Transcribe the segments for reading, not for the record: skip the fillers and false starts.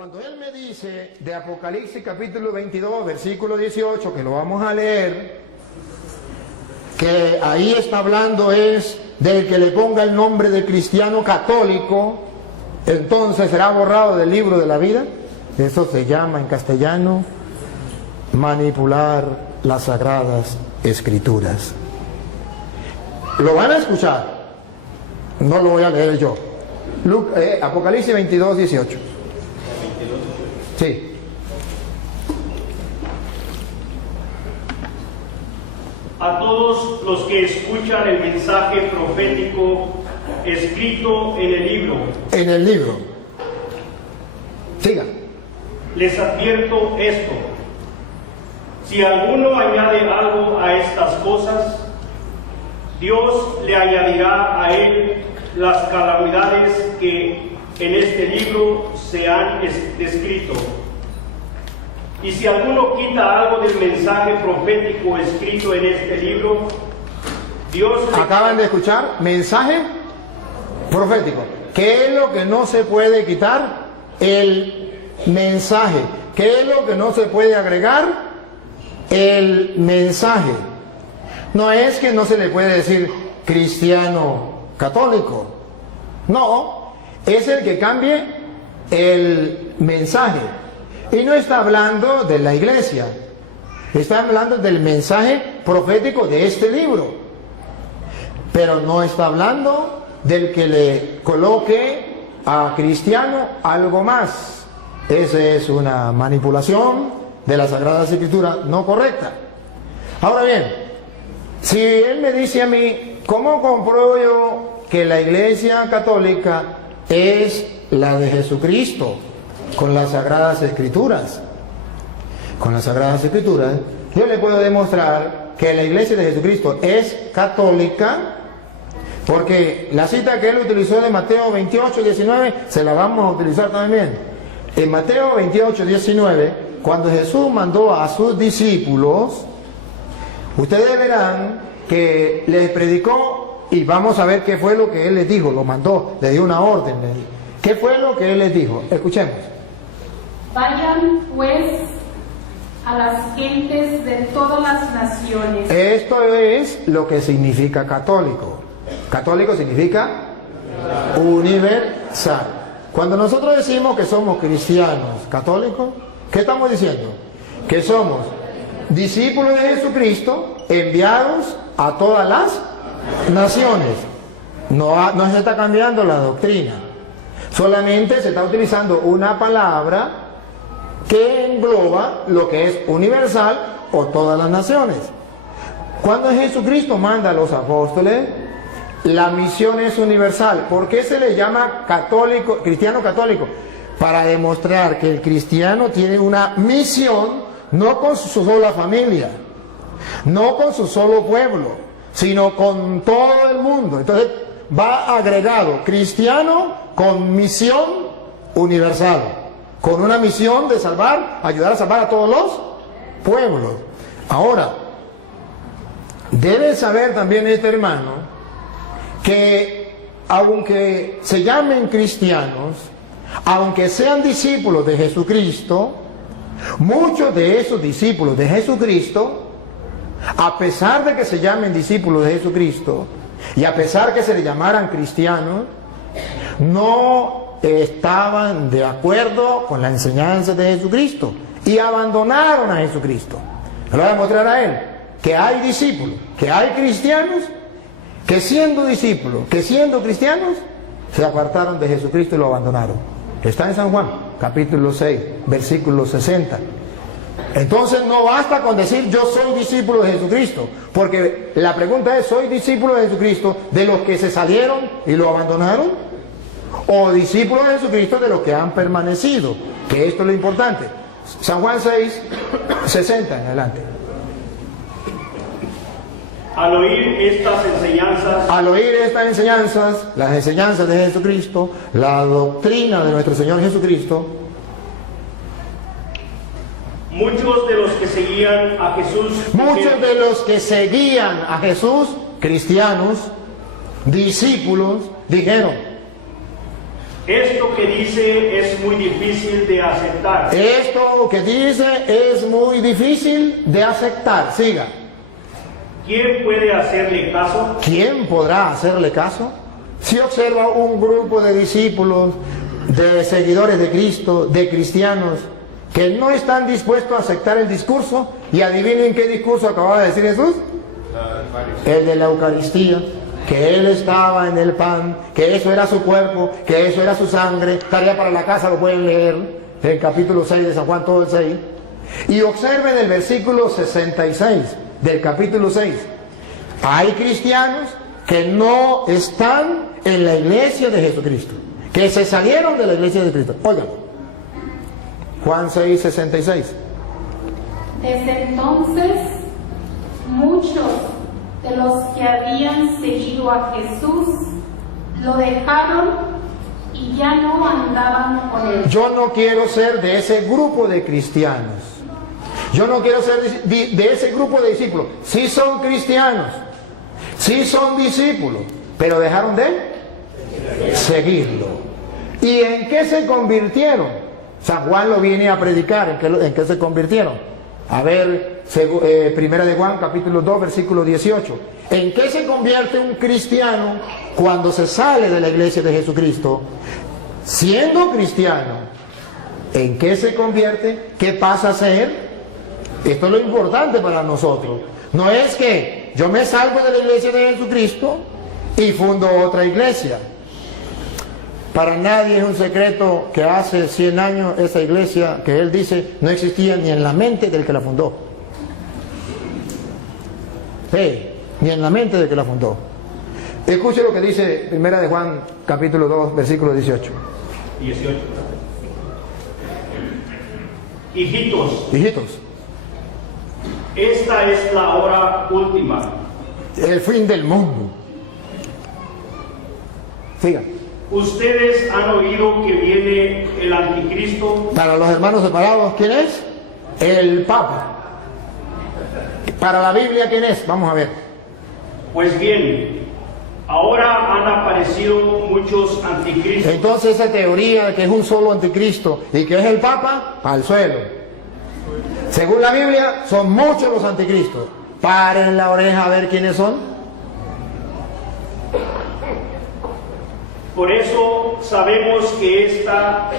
Cuando él me dice de Apocalipsis capítulo 22, versículo 18, que lo vamos a leer, que ahí está hablando es del que le ponga el nombre de cristiano católico, entonces será borrado del libro de la vida. Eso se llama en castellano manipular las sagradas escrituras. Lo van a escuchar, no lo voy a leer yo. Apocalipsis 22, 18. Sí. A todos los que escuchan el mensaje profético escrito en el libro. En el libro. Siga. Les advierto esto: si alguno añade algo a estas cosas, Dios le añadirá a él las calamidades que en este libro se han descrito. Y si alguno quita algo del mensaje profético escrito en este libro, Dios... Acaban de escuchar, mensaje profético. ¿Qué es lo que no se puede quitar? El mensaje. ¿Qué es lo que no se puede agregar? El mensaje. No es que no se le puede decir cristiano católico. No, es el que cambie el mensaje. Y no está hablando de la iglesia, está hablando del mensaje profético de este libro. Pero no está hablando del que le coloque a cristiano algo más. Esa es una manipulación de las Sagradas Escrituras no correcta. Ahora bien, si él me dice a mí, ¿cómo compruebo yo que la iglesia católica es la de Jesucristo? Con las Sagradas Escrituras. Con las Sagradas Escrituras, yo le puedo demostrar que la iglesia de Jesucristo es católica, porque la cita que él utilizó de Mateo 28, 19, se la vamos a utilizar también. En Mateo 28, 19, cuando Jesús mandó a sus discípulos, ustedes verán que les predicó, y vamos a ver qué fue lo que él les dijo, lo mandó, le dio una orden. ¿Qué fue lo que él les dijo? Escuchemos. Vayan pues a las gentes de todas las naciones. Esto es lo que significa católico. Católico significa universal. Cuando nosotros decimos que somos cristianos católicos, ¿qué estamos diciendo? Que somos discípulos de Jesucristo enviados a todas las naciones. No se está cambiando la doctrina. Solamente se está utilizando una palabra que engloba lo que es universal o todas las naciones. Cuando Jesucristo manda a los apóstoles, la misión es universal. ¿Por qué se le llama católico, cristiano católico? Para demostrar que el cristiano tiene una misión, no con su sola familia, no con su solo pueblo, sino con todo el mundo. Entonces va agregado cristiano con misión universal, con una misión de salvar, ayudar a salvar a todos los pueblos. Ahora, debe saber también este hermano que aunque se llamen cristianos, aunque sean discípulos de Jesucristo, muchos de esos discípulos de Jesucristo, a pesar de que se llamen discípulos de Jesucristo y a pesar que se le llamaran cristianos, no estaban de acuerdo con la enseñanza de Jesucristo y abandonaron a Jesucristo. Le voy a mostrar a él que hay discípulos, que hay cristianos que siendo discípulos, que siendo cristianos, se apartaron de Jesucristo y lo abandonaron. Está en San Juan, capítulo 6, versículo 60. Entonces no basta con decir yo soy discípulo de Jesucristo, porque la pregunta es, ¿soy discípulo de Jesucristo de los que se salieron y lo abandonaron? ¿O discípulos de Jesucristo de los que han permanecido? Que esto es lo importante. San Juan 6, 60 en adelante. Al oír estas enseñanzas, las enseñanzas de Jesucristo, la doctrina de nuestro Señor Jesucristo, muchos de los que seguían a Jesús, cristianos, discípulos, dijeron: Esto que dice es muy difícil de aceptar. Esto que dice es muy difícil de aceptar. Siga. ¿Quién puede hacerle caso? ¿Quién podrá hacerle caso? Si observa un grupo de discípulos, de seguidores de Cristo, de cristianos, que no están dispuestos a aceptar el discurso, y adivinen qué discurso acababa de decir Jesús. El de la Eucaristía, que Él estaba en el pan, que eso era su cuerpo, que eso era su sangre. Tarea para la casa, lo pueden leer, el capítulo 6 de San Juan, todo el 6. Y observen el versículo 66 del capítulo 6. Hay cristianos que no están en la iglesia de Jesucristo, que se salieron de la iglesia de Cristo. Oigan, Juan 6, 66. Desde entonces, muchos de los que habían seguido a Jesús lo dejaron y ya no andaban con él. Yo no quiero ser de ese grupo de cristianos. Yo no quiero ser de ese grupo de discípulos. Sí son cristianos, sí son discípulos, pero dejaron de seguirlo. ¿Y en qué se convirtieron? San Juan lo viene a predicar. ¿En qué se convirtieron? A ver, Primera de Juan, capítulo 2, versículo 18. ¿En qué se convierte un cristiano cuando se sale de la iglesia de Jesucristo? Siendo cristiano, ¿en qué se convierte? ¿Qué pasa a ser? Esto es lo importante para nosotros. No es que yo me salgo de la iglesia de Jesucristo y fundo otra iglesia. Para nadie es un secreto que hace 100 años esa iglesia, que él dice, no existía ni en la mente del que la fundó. Ni en la mente del que la fundó. Escuche lo que dice Primera de Juan, capítulo 2, versículo 18. 18. Hijitos, esta es la hora última. El fin del mundo. Sigan. Ustedes han oído que viene el anticristo. Para los hermanos separados, ¿quién es? El Papa. Para la Biblia, ¿quién es? Vamos a ver. Pues bien, ahora han aparecido muchos anticristos. Entonces esa teoría de que es un solo anticristo y que es el Papa, al suelo. Según la Biblia, son muchos los anticristos. Paren la oreja a ver quiénes son. Por eso sabemos que esta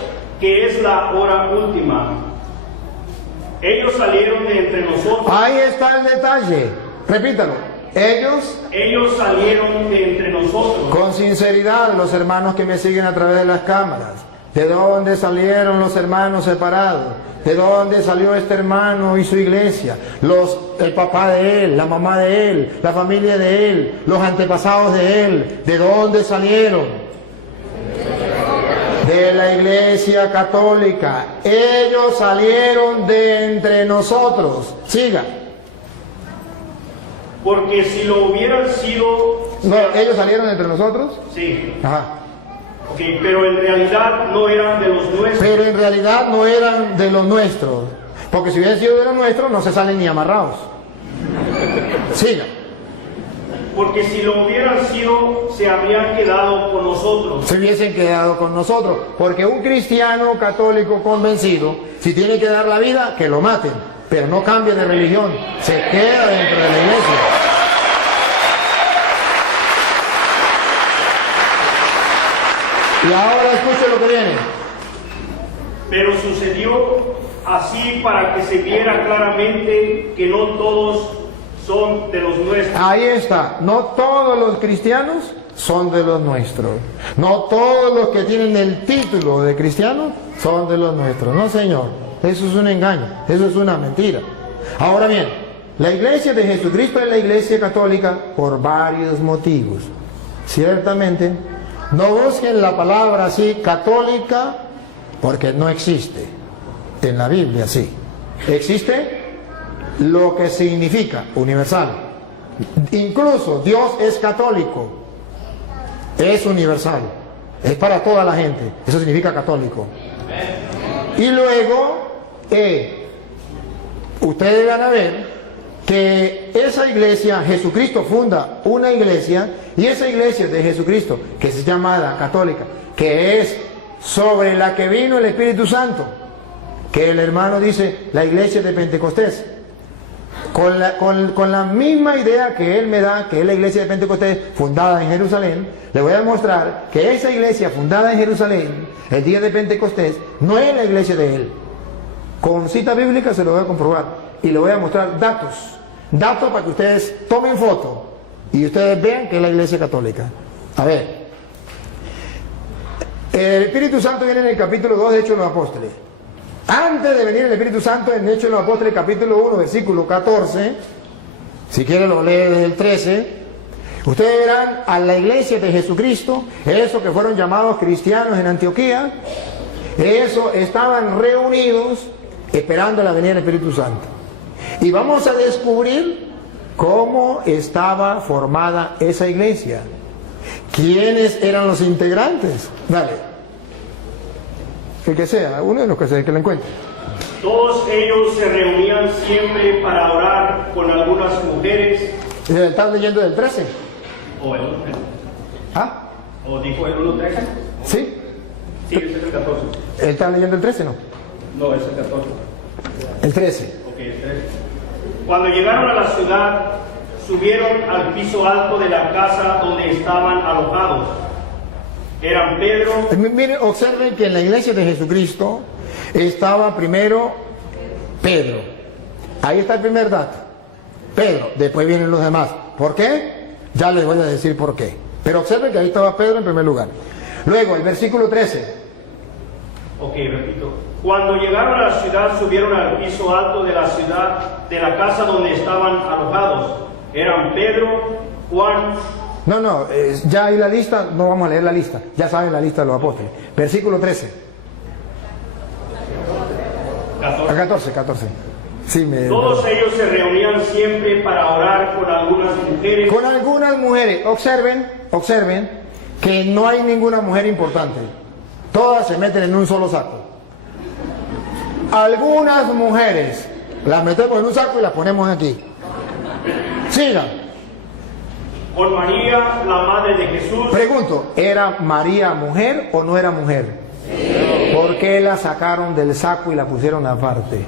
es la hora última. Ellos salieron de entre nosotros. Ahí está el detalle. Repítalo. Ellos salieron de entre nosotros. Con sinceridad, los hermanos que me siguen a través de las cámaras. ¿De dónde salieron los hermanos separados? ¿De dónde salió este hermano y su iglesia? El papá de él, la mamá de él, la familia de él, los antepasados de él. ¿De dónde salieron? De la iglesia católica. Ellos salieron de entre nosotros. Siga. Porque si lo hubieran sido... No, ¿ellos salieron de entre nosotros? Sí. Ajá. Okay, pero en realidad no eran de los nuestros. Pero en realidad no eran de los nuestros. Porque si hubieran sido de los nuestros, no se salen ni amarrados. Siga. Porque si lo hubieran sido, se habrían quedado con nosotros. Se hubiesen quedado con nosotros. Porque un cristiano católico convencido, si tiene que dar la vida, que lo maten. Pero no cambie de religión. Se queda dentro de la iglesia. Y ahora escuche lo que viene. Pero sucedió así para que se viera claramente que no todos son de los nuestros. Ahí está. No todos los cristianos son de los nuestros. No todos los que tienen el título de cristiano son de los nuestros. No, señor. Eso es un engaño. Eso es una mentira. Ahora bien, la iglesia de Jesucristo es la iglesia católica por varios motivos. Ciertamente, no busquen la palabra así, católica, porque no existe. En la Biblia sí. Existe lo que significa universal. Incluso Dios es católico. Es universal. Es para toda la gente. Eso significa católico. Y luego, ustedes van a ver que esa iglesia, Jesucristo funda una iglesia, y esa iglesia de Jesucristo, que es llamada católica, que es sobre la que vino el Espíritu Santo, que el hermano dice la iglesia de Pentecostés. Con la misma idea que él me da, que es la iglesia de Pentecostés fundada en Jerusalén, le voy a demostrar que esa iglesia fundada en Jerusalén, el día de Pentecostés, no es la iglesia de él. Con cita bíblica se lo voy a comprobar y le voy a mostrar datos para que ustedes tomen foto y ustedes vean que es la iglesia católica. A ver, el Espíritu Santo viene en el capítulo 2 de Hechos de los Apóstoles. Antes de venir el Espíritu Santo, en Hechos de los Apóstoles, capítulo 1, versículo 14, si quieren lo lee desde el 13, ustedes verán a la iglesia de Jesucristo, esos que fueron llamados cristianos en Antioquía, esos estaban reunidos esperando la venida del Espíritu Santo. Y vamos a descubrir cómo estaba formada esa iglesia. ¿Quiénes eran los integrantes? Dale. El que sea, uno de los que sea, el que lo encuentre. Todos ellos se reunían siempre para orar con algunas mujeres. ¿Están leyendo del 13? ¿O el 1.13? ¿Ah? ¿O dijo el 1.13? ¿Sí? Sí, ese es el 14. ¿Están leyendo el 13, no? No, es el 14. El 13. Ok, el 13. Cuando llegaron a la ciudad, subieron al piso alto de la casa donde estaban alojados. Eran Pedro. Miren, observen que en la iglesia de Jesucristo estaba primero Pedro. Ahí está el primer dato. Pedro, después vienen los demás. ¿Por qué? Ya les voy a decir por qué. Pero observen que ahí estaba Pedro en primer lugar. Luego, el versículo 13. Ok, repito. Cuando llegaron a la ciudad, subieron al piso alto de la ciudad, de la casa donde estaban alojados. Eran Pedro, Juan. No, ya hay la lista, no vamos a leer la lista, ya saben la lista de los apóstoles. Versículo 13. 14. Sí, Todos ellos se reunían siempre para orar con algunas mujeres. Con algunas mujeres. Observen que no hay ninguna mujer importante. Todas se meten en un solo saco. Algunas mujeres las metemos en un saco y las ponemos aquí. Sigan. Con María, la madre de Jesús. Pregunto, ¿era María mujer o no era mujer? Sí. ¿Por qué la sacaron del saco y la pusieron aparte?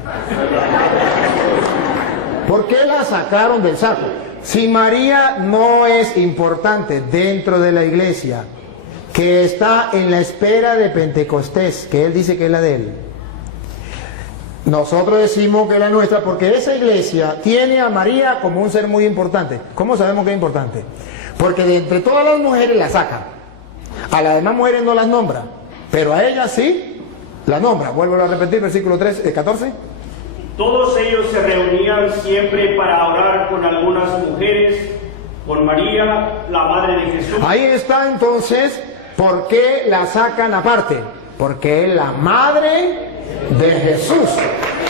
¿Por qué la sacaron del saco? Si María no es importante dentro de la iglesia, que está en la espera de Pentecostés, que él dice que es la de él, nosotros decimos que es la nuestra porque esa iglesia tiene a María como un ser muy importante. ¿Cómo sabemos que es importante? Porque de entre todas las mujeres la saca. A las demás mujeres no las nombra, pero a ella sí la nombra. Vuelvo a repetir, versículo 14. Todos ellos se reunían siempre para orar con algunas mujeres, con María, la madre de Jesús. Ahí está entonces, ¿por qué la sacan aparte? Porque es la madre de Jesús,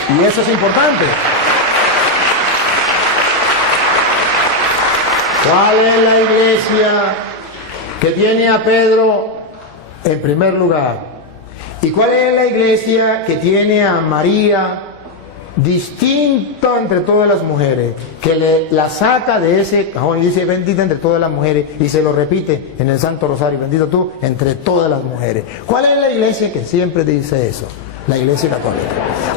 y eso es importante. ¿Cuál es la iglesia que tiene a Pedro en primer lugar? ¿Y cuál es la iglesia que tiene a María distinto entre todas las mujeres? Que la saca de ese cajón y dice bendita entre todas las mujeres, y se lo repite en el Santo Rosario, bendito tú entre todas las mujeres. ¿Cuál es la iglesia que siempre dice eso? La iglesia católica.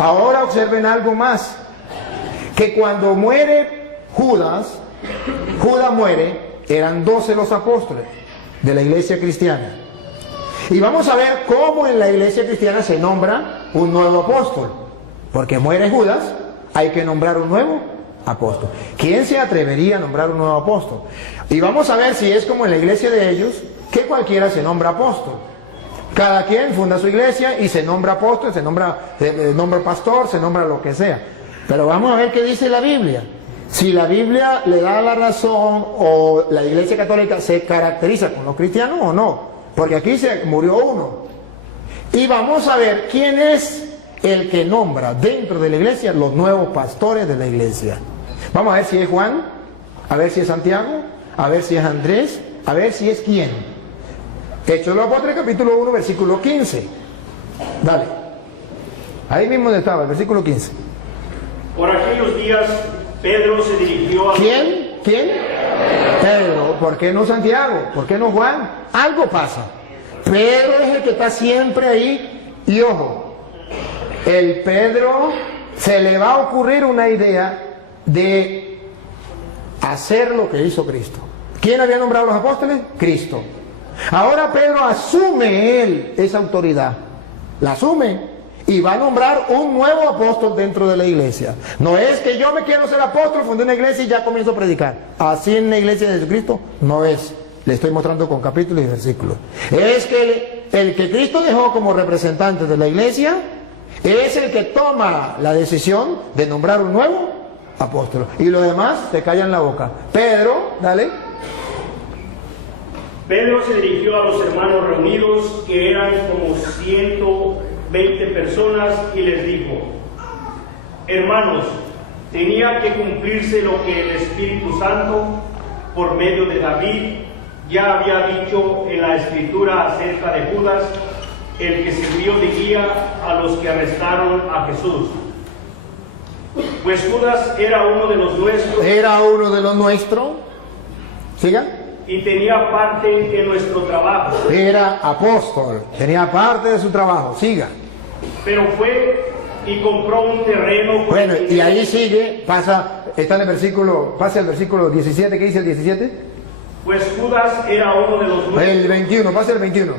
Ahora observen algo más, que cuando muere Judas muere, eran 12 los apóstoles de la iglesia cristiana. Y vamos a ver cómo en la iglesia cristiana se nombra un nuevo apóstol. Porque muere Judas, hay que nombrar un nuevo apóstol. ¿Quién se atrevería a nombrar un nuevo apóstol? Y vamos a ver si es como en la iglesia de ellos, que cualquiera se nombra apóstol. Cada quien funda su iglesia y se nombra apóstol, se nombra pastor, se nombra lo que sea. Pero vamos a ver qué dice la Biblia. Si la Biblia le da la razón o la iglesia católica se caracteriza con los cristianos o no. Porque aquí se murió uno. Y vamos a ver quién es el que nombra dentro de la iglesia los nuevos pastores de la iglesia. Vamos a ver si es Juan, a ver si es Santiago, a ver si es Andrés, a ver si es quién. Hechos de los Apóstoles, capítulo 1, versículo 15. Dale. Ahí mismo donde estaba, el versículo 15. Por aquellos días, Pedro se dirigió a... ¿Quién? Pedro. ¿Por qué no Santiago? ¿Por qué no Juan? Algo pasa. Pedro es el que está siempre ahí. Y ojo, el Pedro se le va a ocurrir una idea de hacer lo que hizo Cristo. ¿Quién había nombrado a los apóstoles? Cristo. Ahora Pedro asume él esa autoridad. La asume. Y va a nombrar un nuevo apóstol dentro de la iglesia. No es que yo me quiero ser apóstol, fundé una iglesia y ya comienzo a predicar. Así en la iglesia de Jesucristo no es. Le estoy mostrando con capítulos y versículos. Es que el que Cristo dejó como representante de la iglesia es el que toma la decisión de nombrar un nuevo apóstol. Y los demás se callan la boca. Pedro, dale. Pedro se dirigió a los hermanos reunidos, que eran como 120 personas, y les dijo: hermanos, tenía que cumplirse lo que el Espíritu Santo, por medio de David, ya había dicho en la Escritura acerca de Judas, el que sirvió de guía a los que arrestaron a Jesús. Pues Judas era uno de los nuestros. Era uno de los nuestros. ¿Siga? Y tenía parte en nuestro trabajo. Era apóstol, tenía parte de su trabajo. Siga. Pero fue y compró un terreno. Bueno, y ahí sigue, pasa, está en el versículo, pasa el versículo 17, ¿qué dice el 17? Pues Judas era uno de los nuestros. El 21, pasa el 21.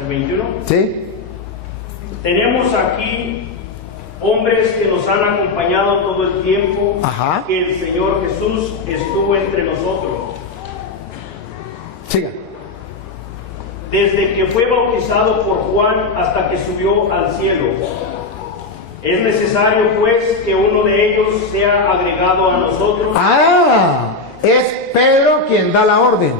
¿El 21? ¿Sí? Tenemos aquí hombres que nos han acompañado todo el tiempo. Ajá. Que el Señor Jesús estuvo entre nosotros. Siga. Desde que fue bautizado por Juan hasta que subió al cielo. Es necesario pues que uno de ellos sea agregado a nosotros. Ah, es Pedro quien da la orden.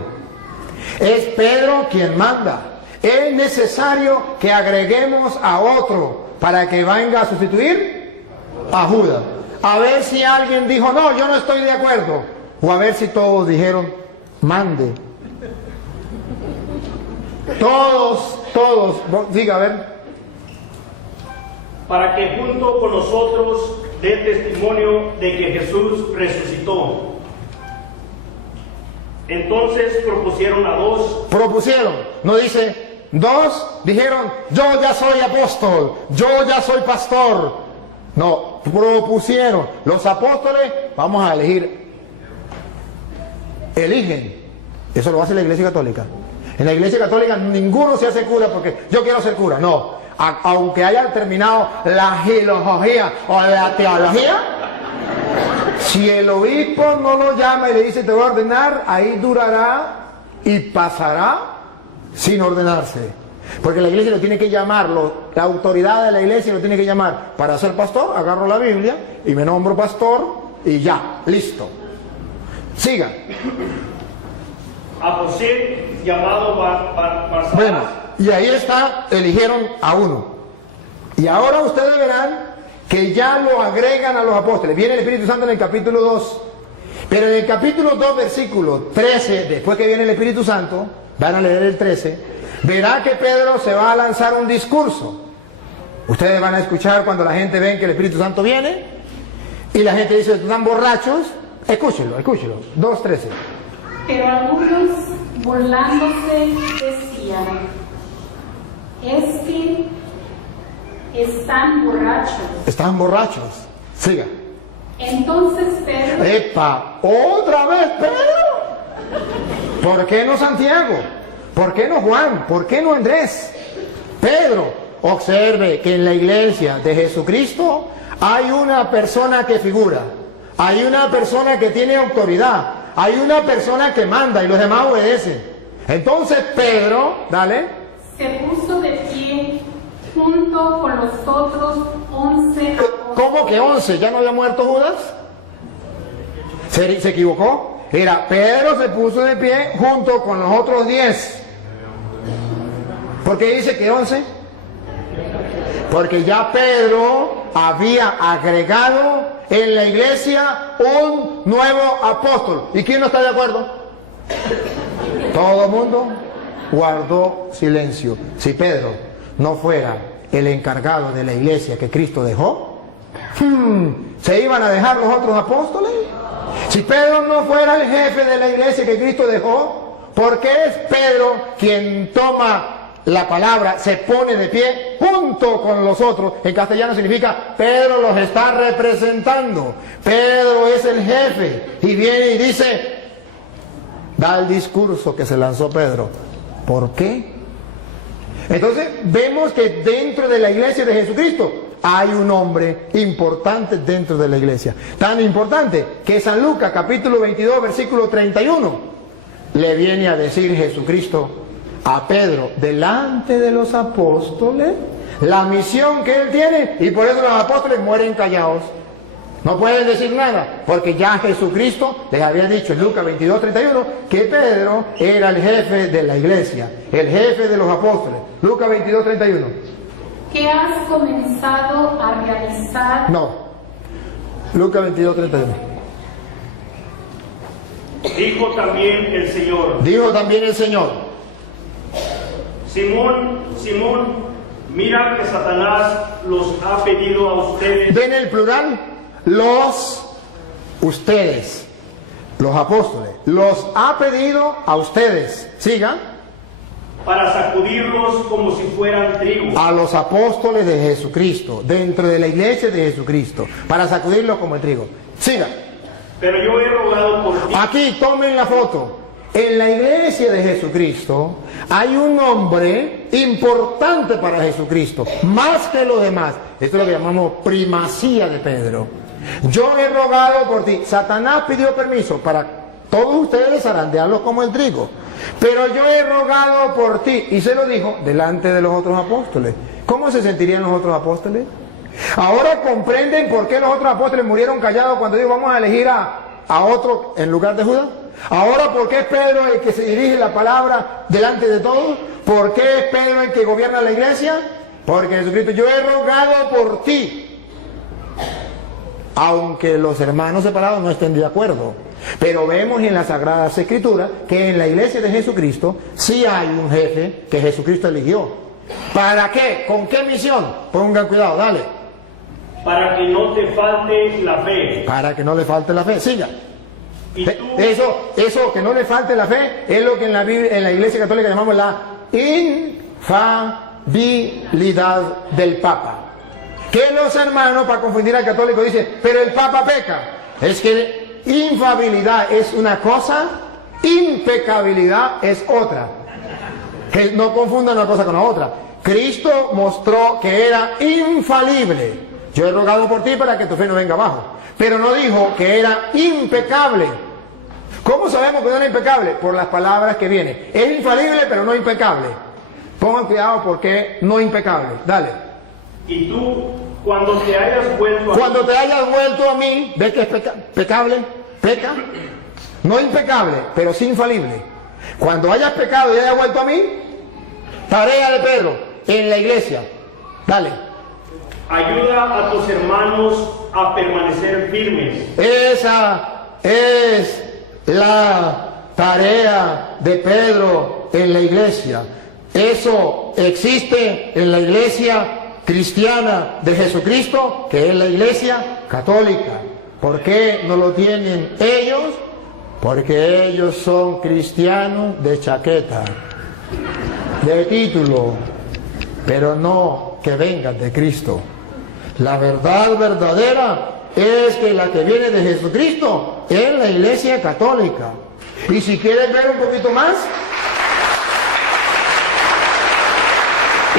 Es Pedro quien manda. Es necesario que agreguemos a otro para que venga a sustituir a Judas. A ver si alguien dijo, no, yo no estoy de acuerdo. O a ver si todos dijeron, mande. Todos, diga, a ver. Para que junto con nosotros dé testimonio de que Jesús resucitó. Entonces propusieron a dos. Propusieron, no dice, dos dijeron, yo ya soy apóstol, yo ya soy pastor. No, propusieron. Los apóstoles, vamos a elegir. Eligen. Eso lo hace la Iglesia Católica. En la Iglesia Católica ninguno se hace cura porque yo quiero ser cura. No, aunque haya terminado la filología o la teología, si el obispo no lo llama y le dice te voy a ordenar, ahí durará y pasará sin ordenarse. Porque la iglesia lo tiene que llamar, la autoridad de la iglesia lo tiene que llamar. Para ser pastor, agarro la Biblia y me nombro pastor y ya, listo. Siga. A José, llamado Barsabás. Bueno, y ahí está, eligieron a uno. Y ahora ustedes verán que ya lo agregan a los apóstoles. Viene el Espíritu Santo en el capítulo 2. Pero en el capítulo 2, versículo 13, después que viene el Espíritu Santo, van a leer el 13, verá que Pedro se va a lanzar un discurso. Ustedes van a escuchar cuando la gente ve que el Espíritu Santo viene y la gente dice, ¿están borrachos? Escúchelo. 2:13. Pero algunos, burlándose, decían, es que están borrachos. Están borrachos. Siga. Entonces Pedro... ¡Epa! ¿Otra vez Pedro? ¿Por qué no Santiago? ¿Por qué no Juan? ¿Por qué no Andrés? Pedro, observe que en la iglesia de Jesucristo hay una persona que figura, hay una persona que tiene autoridad, hay una persona que manda y los demás obedecen. Entonces Pedro, dale. Se puso de pie junto con los otros 11 apóstoles. ¿Cómo que 11? ¿Ya no había muerto Judas? ¿Se equivocó? Era Pedro se puso de pie junto con los otros 10. ¿Por qué dice que 11? Porque ya Pedro había agregado en la iglesia un nuevo apóstol. ¿Y quién no está de acuerdo? Todo el mundo guardó silencio. Si Pedro no fuera el encargado de la iglesia que Cristo dejó, ¿se iban a dejar los otros apóstoles? Si Pedro no fuera el jefe de la iglesia que Cristo dejó, ¿por qué es Pedro quien toma la palabra se pone de pie junto con los otros. En castellano significa Pedro los está representando. Pedro es el jefe y viene y dice, da el discurso que se lanzó Pedro. ¿Por qué? Entonces vemos que dentro de la iglesia de Jesucristo hay un hombre importante dentro de la iglesia. Tan importante que San Lucas capítulo 22 versículo 31 le viene a decir Jesucristo a Pedro delante de los apóstoles la misión que él tiene, y por eso los apóstoles mueren callados. No pueden decir nada, porque ya Jesucristo les había dicho en Lucas 22, 31 que Pedro era el jefe de la iglesia, el jefe de los apóstoles. Lucas 22, 31. ¿Qué has comenzado a realizar? No. Lucas 22, 31. Dijo también el Señor. Dijo también el Señor. Simón, Simón, mira que Satanás los ha pedido a ustedes. ¿Ven el plural? Ustedes, los apóstoles, los ha pedido a ustedes. Sigan. Para sacudirlos como si fueran trigo. A los apóstoles de Jesucristo, dentro de la iglesia de Jesucristo, para sacudirlos como el trigo. Sigan. Pero yo he rogado por ti. Aquí tomen la foto. En la iglesia de Jesucristo hay un hombre importante para Jesucristo, más que los demás. Esto es lo que llamamos primacía de Pedro. Yo he rogado por ti. Satanás pidió permiso para todos ustedes zarandearlos como el trigo, pero yo he rogado por ti, y se lo dijo delante de los otros apóstoles. ¿Cómo se sentirían los otros apóstoles? Ahora comprenden por qué los otros apóstoles murieron callados cuando dijo vamos a elegir a otro en lugar de Judas. Ahora, ¿por qué es Pedro el que se dirige la palabra delante de todos? ¿Por qué es Pedro el que gobierna la iglesia? Porque Jesucristo, yo he rogado por ti, aunque los hermanos separados no estén de acuerdo. Pero vemos en las Sagradas Escrituras que en la iglesia de Jesucristo sí hay un jefe que Jesucristo eligió. ¿Para qué? ¿Con qué misión? Pongan cuidado, dale. Para que no te falte la fe. Para que no le falte la fe, siga. Y tú, Eso que no le falte la fe es lo que en la Iglesia Católica llamamos la infalibilidad del Papa. Que los hermanos, para confundir al católico, dicen, pero el Papa peca. Es que infabilidad es una cosa, impecabilidad es otra. Que no confundan una cosa con la otra. Cristo mostró que era infalible. Yo he rogado por ti para que tu fe no venga abajo. Pero no dijo que era impecable. ¿Cómo sabemos que no era impecable? Por las palabras que vienen. Es infalible, pero no impecable. Pongan cuidado porque no impecable. Dale. Y tú, cuando te hayas vuelto a mí, ¿ves que es pecable? Peca. No impecable, pero sí infalible. Cuando hayas pecado y hayas vuelto a mí, tarea de Pedro en la iglesia. Dale. Ayuda a tus hermanos a permanecer firmes. Esa es la tarea de Pedro en la iglesia. Eso existe en la iglesia cristiana de Jesucristo, que es la iglesia católica. ¿Por qué no lo tienen ellos? Porque ellos son cristianos de chaqueta, de título, pero no que vengan de Cristo. La verdad verdadera es que la que viene de Jesucristo es la iglesia católica. Y si quieres ver un poquito más,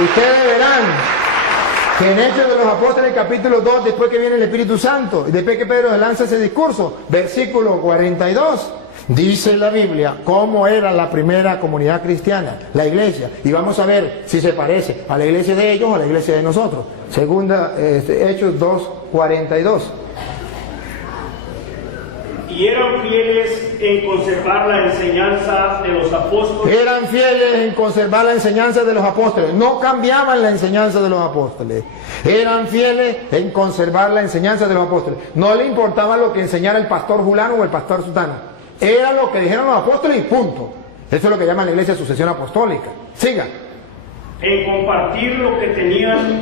ustedes verán que en Hechos de los Apóstoles capítulo 2, después que viene el Espíritu Santo, y después que Pedro lanza ese discurso, versículo 42, dice la Biblia cómo era la primera comunidad cristiana, la iglesia, y vamos a ver si se parece a la iglesia de ellos o a la iglesia de nosotros. Segunda, Hechos 2, 42. Y eran fieles en conservar la enseñanza de los apóstoles. Eran fieles en conservar la enseñanza de los apóstoles. No cambiaban la enseñanza de los apóstoles. Eran fieles en conservar la enseñanza de los apóstoles. No le importaba lo que enseñara el pastor fulano o el pastor sutano. Era lo que dijeron los apóstoles y punto. Eso es lo que llaman la iglesia sucesión apostólica. Sigan. En compartir lo que tenían,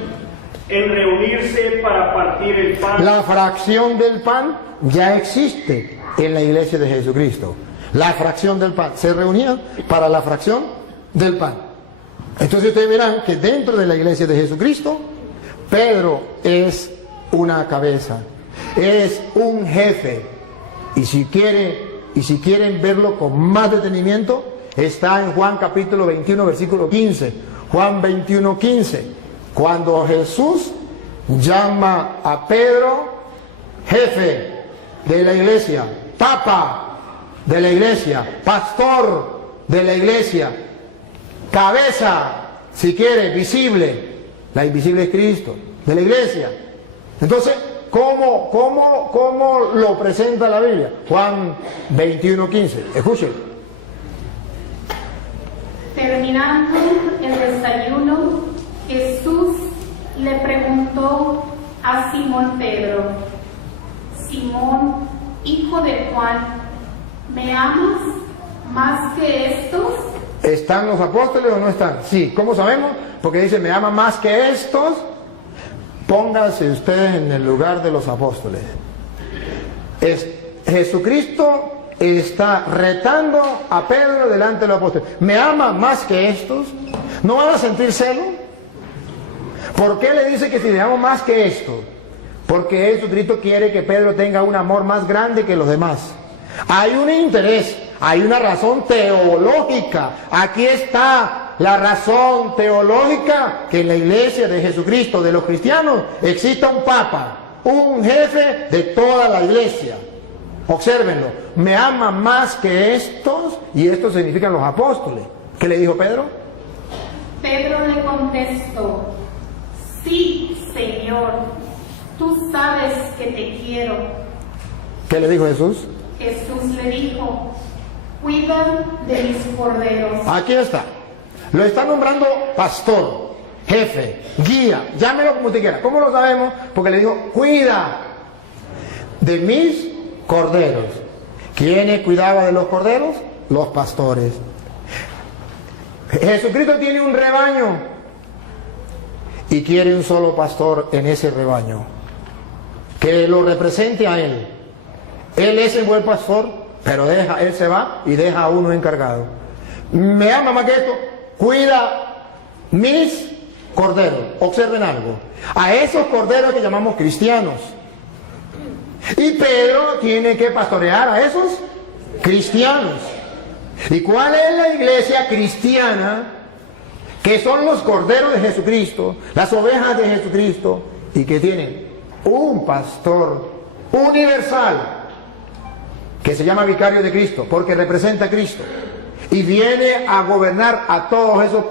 en reunirse para partir el pan. La fracción del pan ya existe en la iglesia de Jesucristo. La fracción del pan. Se reunían para la fracción del pan. Entonces ustedes verán que dentro de la iglesia de Jesucristo, Pedro es una cabeza, es un jefe. Y si quieren verlo con más detenimiento, está en Juan capítulo 21, versículo 15. Juan 21, 15. Cuando Jesús llama a Pedro jefe de la iglesia, papa de la iglesia, pastor de la iglesia, cabeza, si quiere, visible. La invisible es Cristo, de la iglesia. Entonces, ¿cómo lo presenta la Biblia? Juan 21, 15. Escuchen. Terminando el desayuno, Jesús le preguntó a Simón Pedro: Simón, hijo de Juan, ¿me amas más que estos? ¿Están los apóstoles o no están? Sí. ¿Cómo sabemos? Porque dice, ¿me ama más que estos? Pónganse ustedes en el lugar de los apóstoles. Jesucristo está retando a Pedro delante de los apóstoles. ¿Me ama más que estos? ¿No van a sentir celo? ¿Por qué le dice que si le amo más que esto? Porque Jesucristo quiere que Pedro tenga un amor más grande que los demás. Hay un interés, hay una razón teológica. Aquí está la razón teológica, que en la iglesia de Jesucristo, de los cristianos, exista un papa, un jefe de toda la iglesia. Obsérvenlo, me ama más que estos, y estos significan los apóstoles. ¿Qué le dijo Pedro? Pedro le contestó: sí, Señor, tú sabes que te quiero. ¿Qué le dijo Jesús? Jesús le dijo: cuida de mis corderos. Aquí está. Lo está nombrando pastor, jefe, guía, llámelo como usted quiera. ¿Cómo lo sabemos? Porque le dijo, cuida de mis corderos. ¿Quién cuidaba de los corderos? Los pastores. Jesucristo tiene un rebaño y quiere un solo pastor en ese rebaño que lo represente a él. Él es el buen pastor, pero él se va y deja a uno encargado. Me ama más que esto, cuida mis corderos. Observen algo, a esos corderos que llamamos cristianos. Y Pedro tiene que pastorear a esos cristianos. ¿Y cuál es la iglesia cristiana? Que son los corderos de Jesucristo, las ovejas de Jesucristo, y que tienen un pastor universal que se llama vicario de Cristo, porque representa a Cristo y viene a gobernar a todos esos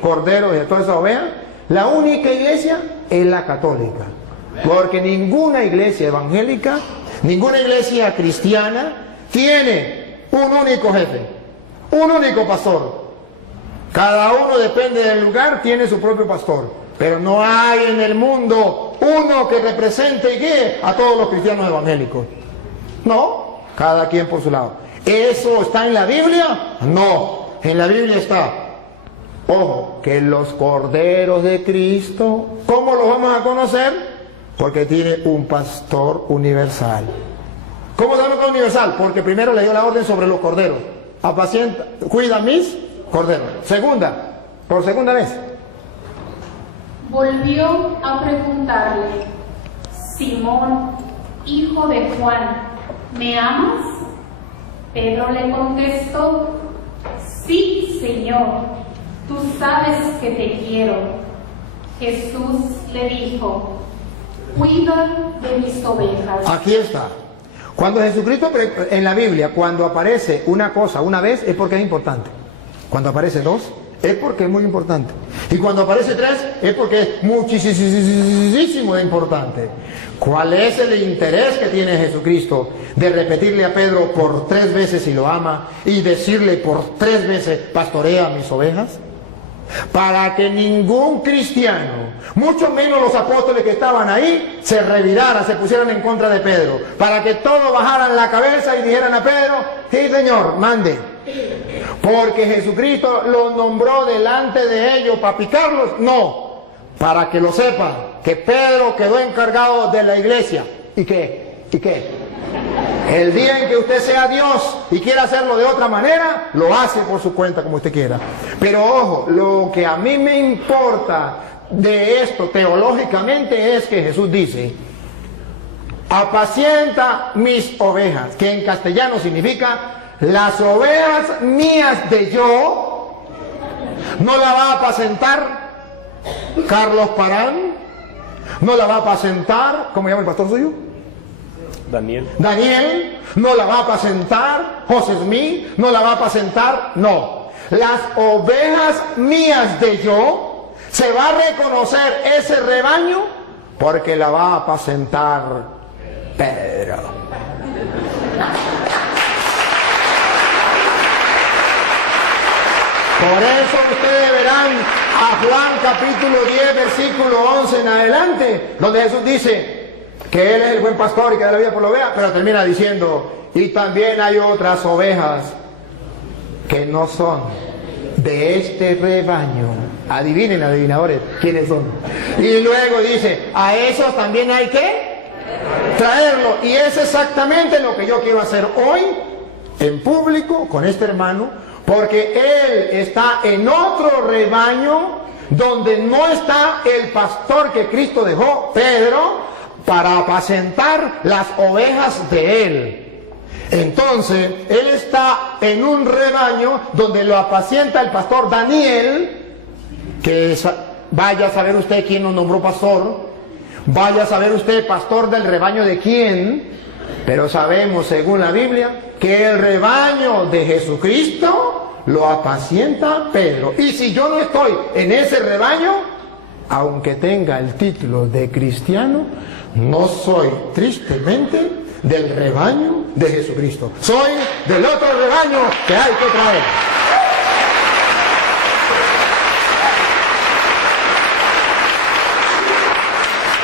corderos y a todas esas ovejas. La única iglesia es la católica, porque ninguna iglesia evangélica, ninguna iglesia cristiana tiene un único jefe, un único pastor. Cada uno, depende del lugar, tiene su propio pastor, pero no hay en el mundo uno que represente y guíe a todos los cristianos evangélicos. No, cada quien por su lado. ¿Eso está en la Biblia? No, en la Biblia está, ojo, que los corderos de Cristo, ¿cómo los vamos a conocer? Porque tiene un pastor universal. ¿Cómo sabemos que es universal? Porque primero le dio la orden sobre los corderos: apacienta, cuida mis corderos. Segunda, por segunda vez, volvió a preguntarle: Simón, hijo de Juan, ¿me amas? Pedro le contestó: sí, Señor, tú sabes que te quiero. Jesús le dijo: cuida de mis ovejas. aquí está. Cuando Jesucristo, en la Biblia, cuando aparece una cosa una vez, es porque es importante. Cuando aparece dos, es porque es muy importante. Y cuando aparece tres, es porque es muchísimo importante. ¿Cuál es el interés que tiene Jesucristo de repetirle a Pedro por 3 veces si lo ama y decirle por 3 veces, pastorea mis ovejas? Para que ningún cristiano, mucho menos los apóstoles que estaban ahí, se reviraran, se pusieran en contra de Pedro. Para que todos bajaran la cabeza y dijeran a Pedro: sí, Señor, mande. Porque Jesucristo los nombró delante de ellos para picarlos. No, para que lo sepan, que Pedro quedó encargado de la iglesia. ¿Y qué? El día en que usted sea Dios y quiera hacerlo de otra manera, lo hace por su cuenta como usted quiera. Pero ojo, lo que a mí me importa de esto teológicamente es que Jesús dice: apacienta mis ovejas, que en castellano significa las ovejas mías de yo. No la va a apacentar Carlos Parán, no la va a apacentar, ¿cómo llama el pastor suyo? Daniel, no la va a apacentar José Smith, no la va a apacentar, no. Las ovejas mías de yo, se va a reconocer ese rebaño porque la va a apacentar Pedro. Por eso ustedes verán a Juan capítulo 10, versículo 11 en adelante, donde Jesús dice que Él es el buen pastor y que da la vida por la oveja, pero termina diciendo: y también hay otras ovejas que no son de este rebaño. Adivinen, adivinadores, ¿quiénes son? Y luego dice: a esos también hay que traerlo. Y es exactamente lo que yo quiero hacer hoy en público con este hermano, porque él está en otro rebaño donde no está el pastor que Cristo dejó, Pedro, para apacentar las ovejas de él. Entonces, él está en un rebaño donde lo apacienta el pastor Daniel, que vaya a saber usted quién nos nombró pastor, vaya a saber usted pastor del rebaño de quién, pero sabemos según la Biblia que el rebaño de Jesucristo lo apacienta Pedro. Y si yo no estoy en ese rebaño, aunque tenga el título de cristiano, no soy tristemente del rebaño de Jesucristo. Soy del otro rebaño que hay que traer.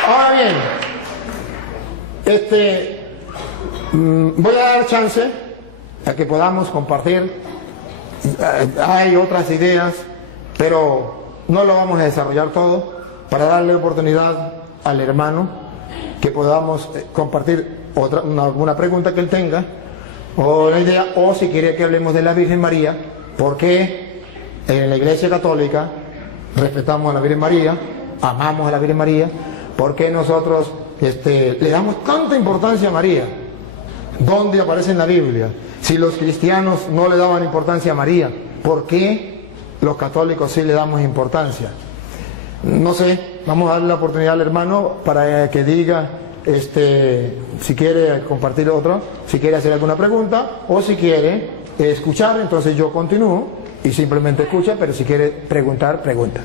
Ahora bien, voy a dar chance a que podamos compartir. Hay otras ideas, pero no lo vamos a desarrollar todo, para darle oportunidad al hermano que podamos compartir alguna pregunta que él tenga, o una idea, o si quiere que hablemos de la Virgen María, porque en la Iglesia Católica respetamos a la Virgen María, amamos a la Virgen María, porque nosotros le damos tanta importancia a María. ¿Dónde aparece en la Biblia? Si los cristianos no le daban importancia a María, ¿por qué los católicos sí le damos importancia? No sé, vamos a darle la oportunidad al hermano para que diga si quiere compartir otro, si quiere hacer alguna pregunta, o si quiere escuchar, entonces yo continúo y simplemente escucha, pero si quiere preguntar, pregunta.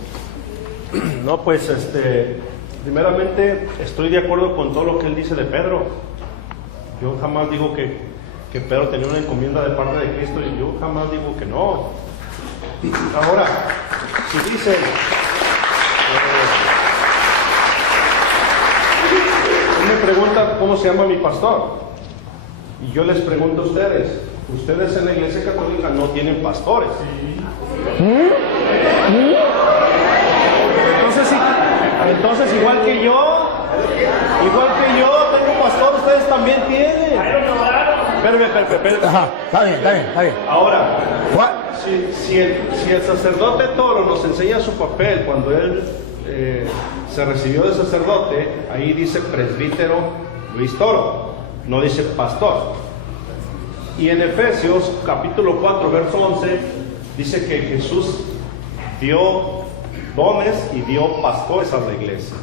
No, pues primeramente estoy de acuerdo con todo lo que él dice de Pedro. Yo jamás digo que Pedro tenía una encomienda de parte de Cristo, y yo jamás digo que no. Ahora, si dice me pregunta cómo se llama mi pastor, y yo les pregunto a ustedes en la Iglesia Católica no tienen pastores. Entonces igual que yo tengo pastor, ustedes también tienen. Espérame. Ajá, está bien. Ahora, si el sacerdote Toro nos enseña su papel cuando él se recibió de sacerdote, ahí dice presbítero Luis Toro, no dice pastor. Y en Efesios capítulo 4 verso 11 dice que Jesús dio dones y dio pastores a la iglesia,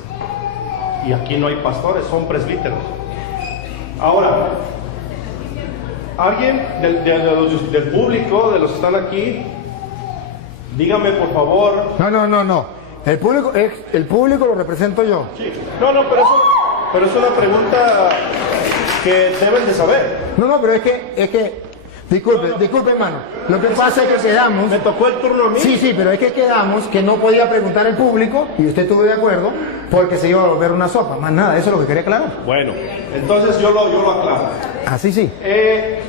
y aquí no hay pastores, son presbíteros. Ahora, alguien del público, de los que están aquí, dígame por favor. No. El público lo represento yo. Sí. No, pero es una pregunta que deben de saber. No, pero es que disculpe hermano. Lo que pasa es que quedamos. Me tocó el turno a mí. Sí, pero es que quedamos que no podía preguntar el público, y usted estuvo de acuerdo, porque se iba a volver una sopa. Más nada, eso es lo que quería aclarar. Bueno, entonces yo lo aclaro. Así sí. Él,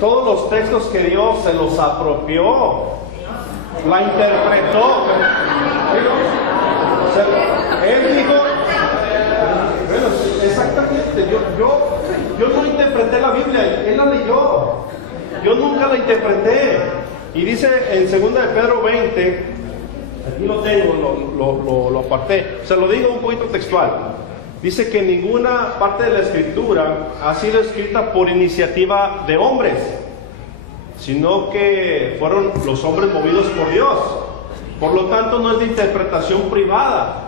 todos los textos que dio se los apropió, la interpretó. O sea, él dijo, bueno, exactamente, yo yo no interpreté la Biblia, él la leyó. Yo nunca la interpreté. Y dice en 2 de Pedro 20, aquí lo tengo, lo aparté, se lo digo un poquito textual. Dice que ninguna parte de la Escritura ha sido escrita por iniciativa de hombres, sino que fueron los hombres movidos por Dios. Por lo tanto, no es de interpretación privada.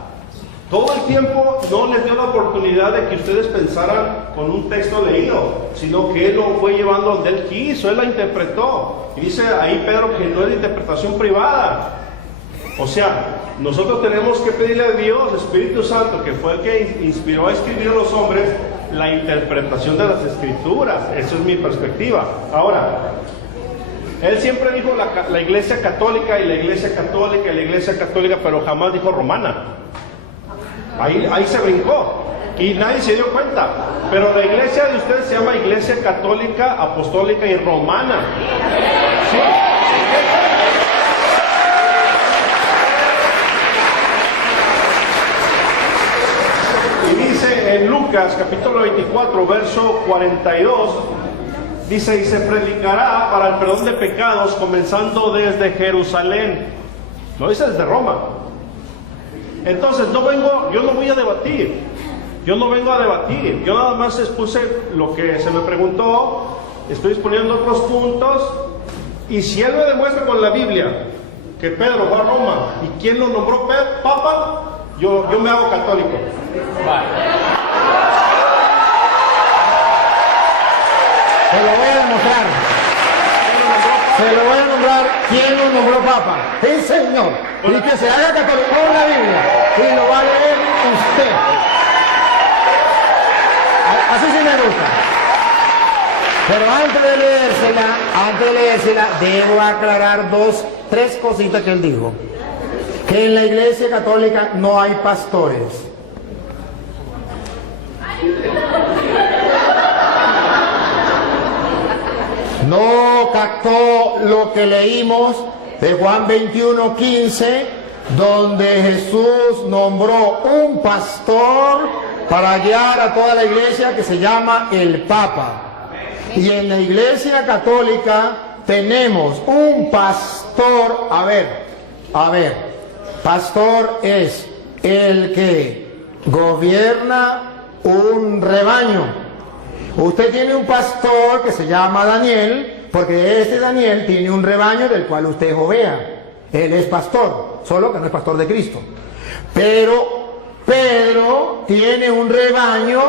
Todo el tiempo no les dio la oportunidad de que ustedes pensaran con un texto leído, sino que Él lo fue llevando donde Él quiso, Él la interpretó. Y dice ahí Pedro que no es de interpretación privada. O sea, nosotros tenemos que pedirle a Dios, Espíritu Santo, que fue el que inspiró a escribir a los hombres, la interpretación de las Escrituras. Esa es mi perspectiva. Ahora, Él siempre dijo la Iglesia Católica y la Iglesia Católica y la Iglesia Católica, pero jamás dijo romana. Ahí se brincó y nadie se dio cuenta. Pero la iglesia de ustedes se llama Iglesia Católica, Apostólica y Romana. ¿Sí? Y dice en Lucas capítulo 24 verso 42, dice: y se predicará para el perdón de pecados comenzando desde Jerusalén. No dice desde Roma. Entonces yo no voy a debatir, yo no vengo a debatir, yo nada más expuse lo que se me preguntó, estoy exponiendo otros puntos, y si él me demuestra con la Biblia que Pedro fue a Roma y quién lo nombró Papa, yo me hago católico. Se lo voy a demostrar. Se lo voy a nombrar quién lo nombró Papa. El Señor. Y que se haga católico con la Biblia. Y lo va a leer usted. Así sí me gusta. Pero antes de leérsela, debo aclarar tres cositas que él dijo. Que en la Iglesia Católica no hay pastores. No captó lo que leímos de Juan 21:15, donde Jesús nombró un pastor para guiar a toda la iglesia, que se llama el Papa. Y en la Iglesia Católica tenemos un pastor. A ver, pastor es el que gobierna un rebaño. Usted tiene un pastor que se llama Daniel, porque este Daniel tiene un rebaño del cual usted es oveja. Él es pastor, solo que no es pastor de Cristo. Pero Pedro tiene un rebaño,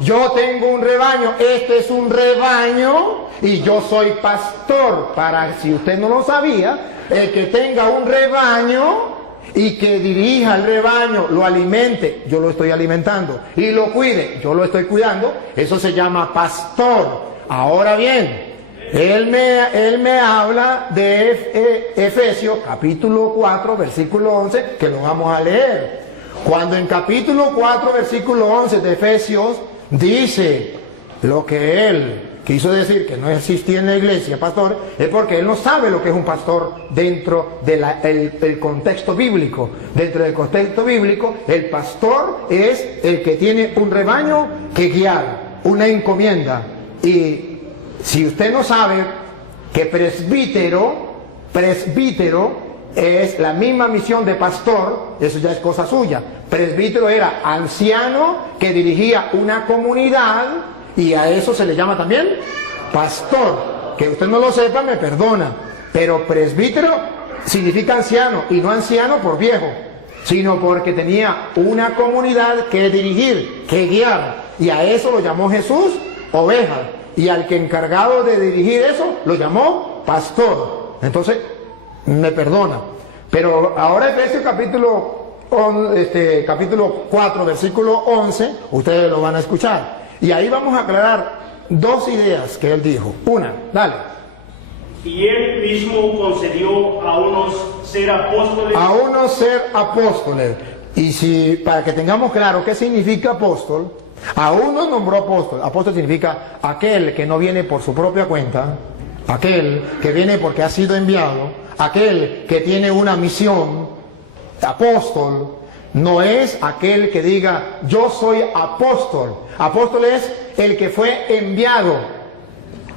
yo tengo un rebaño, este es un rebaño y yo soy pastor. Para, si usted no lo sabía, el que tenga un rebaño y que dirija el rebaño, lo alimente, yo lo estoy alimentando, y lo cuide, yo lo estoy cuidando, eso se llama pastor. Ahora bien, él me habla de Efesios capítulo 4 versículo 11, que lo vamos a leer. Cuando en capítulo 4 versículo 11 de Efesios dice lo que él quiso decir, que no existía en la iglesia pastor, es porque él no sabe lo que es un pastor dentro del contexto bíblico. Dentro del contexto bíblico, el pastor es el que tiene un rebaño que guiar, una encomienda. Y si usted no sabe que presbítero es la misma misión de pastor, eso ya es cosa suya. Presbítero era anciano que dirigía una comunidad, y a eso se le llama también pastor. Que usted no lo sepa, me perdona, pero presbítero significa anciano, y no anciano por viejo, sino porque tenía una comunidad que dirigir, que guiar, y a eso lo llamó Jesús oveja, y al que encargado de dirigir eso lo llamó pastor. Entonces me perdona, pero ahora Efesios capítulo 4 versículo 11, ustedes lo van a escuchar. Y ahí vamos a aclarar dos ideas que él dijo. Una, dale. Y él mismo concedió a unos ser apóstoles. A unos ser apóstoles. Y si, para que tengamos claro qué significa apóstol, a unos nombró apóstol. Apóstol significa aquel que no viene por su propia cuenta, aquel que viene porque ha sido enviado, aquel que tiene una misión. Apóstol no es aquel que diga yo soy apóstol. Apóstol es el que fue enviado.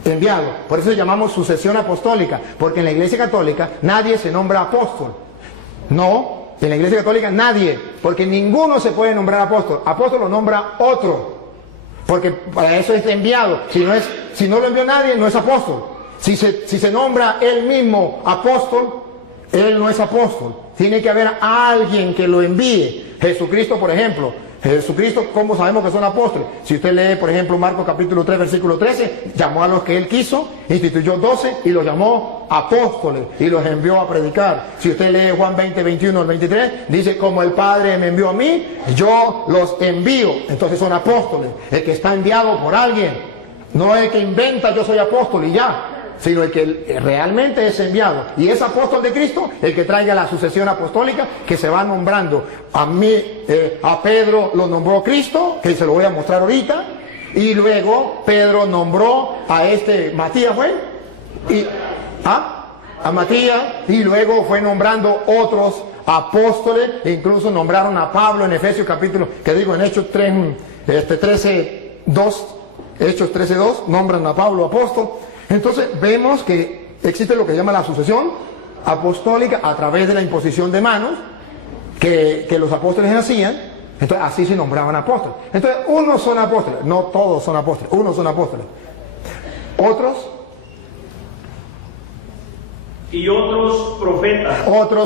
Enviado. Por eso llamamos sucesión apostólica, porque en la Iglesia Católica nadie se nombra apóstol. No, en la Iglesia Católica nadie, porque ninguno se puede nombrar apóstol. Apóstol lo nombra otro, porque para eso es enviado. Si no lo envió nadie, no es apóstol. Si se nombra él mismo apóstol, él no es apóstol. Tiene que haber alguien que lo envíe. Jesucristo, por ejemplo. Jesucristo, ¿cómo sabemos que son apóstoles? Si usted lee, por ejemplo, Marcos capítulo 3, versículo 13, llamó a los que él quiso, instituyó 12 y los llamó apóstoles y los envió a predicar. Si usted lee Juan 20, 21 al 23, dice, como el Padre me envió a mí, yo los envío. Entonces son apóstoles. El que está enviado por alguien, no el que inventa yo soy apóstol y ya, sino el que realmente es enviado. Y es apóstol de Cristo el que traiga la sucesión apostólica que se va nombrando. A Pedro lo nombró Cristo, que se lo voy a mostrar ahorita. Y luego Pedro nombró a Matías, ¿fue? A Matías. Y luego fue nombrando otros apóstoles. E incluso nombraron a Pablo en Efesios capítulo, en Hechos 13, 2. Hechos 13:2, nombran a Pablo apóstol. Entonces vemos que existe lo que se llama la sucesión apostólica a través de la imposición de manos que los apóstoles hacían. Entonces así se nombraban apóstoles. Entonces unos son apóstoles, no todos son apóstoles, unos son apóstoles. Otros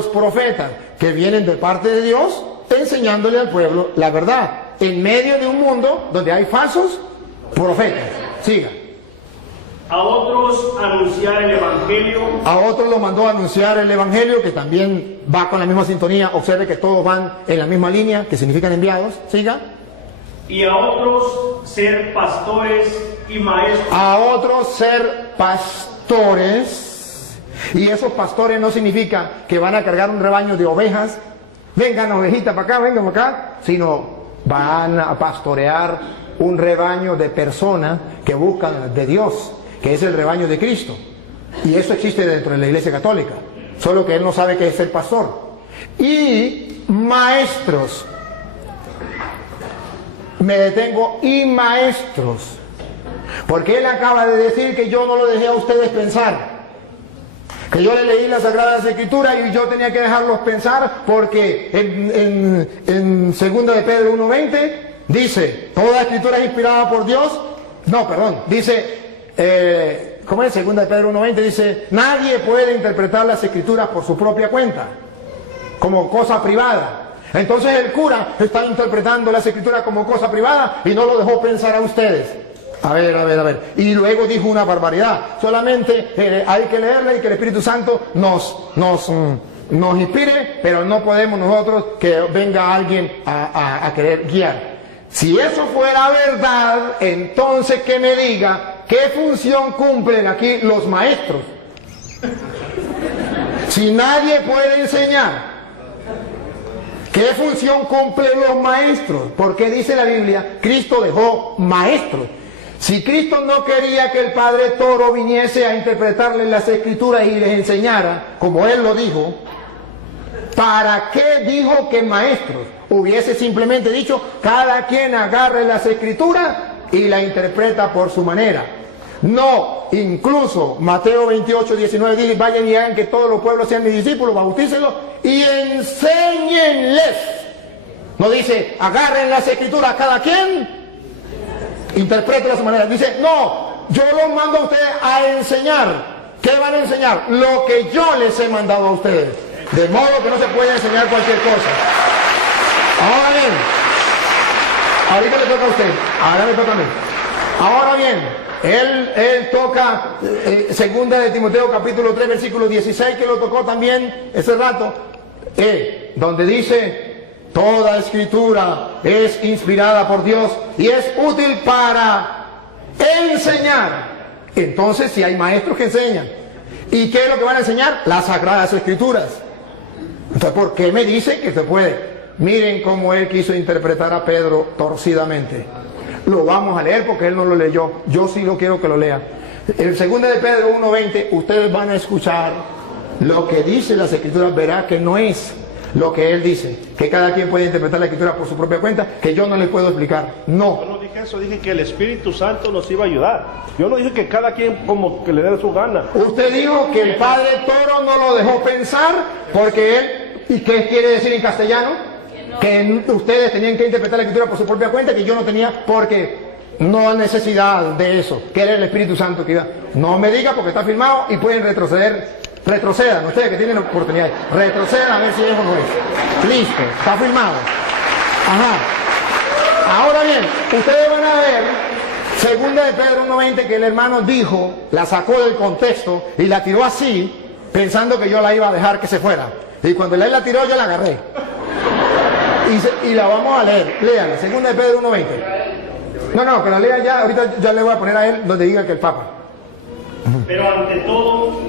profetas que vienen de parte de Dios enseñándole al pueblo la verdad en medio de un mundo donde hay falsos profetas. Siga. A otros anunciar el Evangelio. A otros los mandó a anunciar el Evangelio, que también va con la misma sintonía. Observe que todos van en la misma línea, que significan enviados. Siga. Y a otros ser pastores y maestros. A otros ser pastores. Y esos pastores no significa que van a cargar un rebaño de ovejas. Vengan ovejitas para acá, vengan para acá. Sino van a pastorear un rebaño de personas que buscan de Dios, que es el rebaño de Cristo. Y eso existe dentro de la Iglesia Católica, solo que él no sabe qué es ser pastor. Y maestros, me detengo, y maestros, porque él acaba de decir que yo no lo dejé a ustedes pensar, que yo le leí las Sagradas Escrituras y yo tenía que dejarlos pensar, porque en 2 de Pedro 1:20 dice, toda escritura es inspirada por Dios. Dice, ¿cómo es? 2 de Pedro 1:20 dice, nadie puede interpretar las escrituras por su propia cuenta, como cosa privada. Entonces el cura está interpretando las escrituras como cosa privada y no lo dejó pensar a ustedes. A ver. Y luego dijo una barbaridad. Solamente hay que leerla y que el Espíritu Santo nos inspire, pero no podemos nosotros que venga alguien a querer guiar. Si eso fuera verdad, entonces que me diga qué función cumplen aquí los maestros. Si nadie puede enseñar, ¿qué función cumplen los maestros? Porque dice la Biblia, Cristo dejó maestros. Si Cristo no quería que el Padre Toro viniese a interpretarles las Escrituras y les enseñara, como Él lo dijo, ¿para qué dijo que maestros? Hubiese simplemente dicho, cada quien agarre las Escrituras y la interpreta por su manera. No, incluso Mateo 28:19 dice, vayan y hagan que todos los pueblos sean mis discípulos, bautícenlos y enséñenles. No dice, agarren las Escrituras cada quien, interpreten a su manera. Dice, no, yo los mando a ustedes a enseñar. ¿Qué van a enseñar? Lo que yo les he mandado a ustedes. De modo que no se puede enseñar cualquier cosa. Ahora bien, ahorita le toca a usted, ahora me toca a mí. Ahora bien, él toca 2 de Timoteo capítulo 3 versículo 16, que lo tocó también ese rato, donde dice, toda escritura es inspirada por Dios y es útil para enseñar. Entonces, si hay maestros que enseñan, ¿y qué es lo que van a enseñar? Las Sagradas Escrituras. Entonces, ¿por qué me dice que se puede? Miren cómo él quiso interpretar a Pedro torcidamente. Lo vamos a leer porque él no lo leyó. Yo sí lo quiero que lo lea. El 2 de Pedro 1:20, ustedes van a escuchar lo que dice las Escrituras, verá que no es lo que él dice, que cada quien puede interpretar la Escritura por su propia cuenta, que yo no les puedo explicar. No. dije eso, dije que el Espíritu Santo nos iba a ayudar. Yo no dije que cada quien como que le dé su gana. Usted dijo que el padre Toro no lo dejó pensar porque él, ¿y qué quiere decir en castellano? Que ustedes tenían que interpretar la escritura por su propia cuenta, que yo no tenía, porque no hay necesidad de eso, que era el Espíritu Santo que iba. No me diga porque está firmado y pueden retroceder. Retrocedan, ustedes que tienen oportunidad, retrocedan a ver si eso no es. Listo, está firmado. Ajá. Ahora bien, ustedes van a ver, segunda de Pedro 1:20, que el hermano dijo, la sacó del contexto y la tiró así, pensando que yo la iba a dejar que se fuera. Y cuando él la tiró, yo la agarré. Y la vamos a leer. Léala, segunda de Pedro 1:20. No, que la lea ya, ahorita ya le voy a poner a él donde diga que el Papa. Pero ante todo,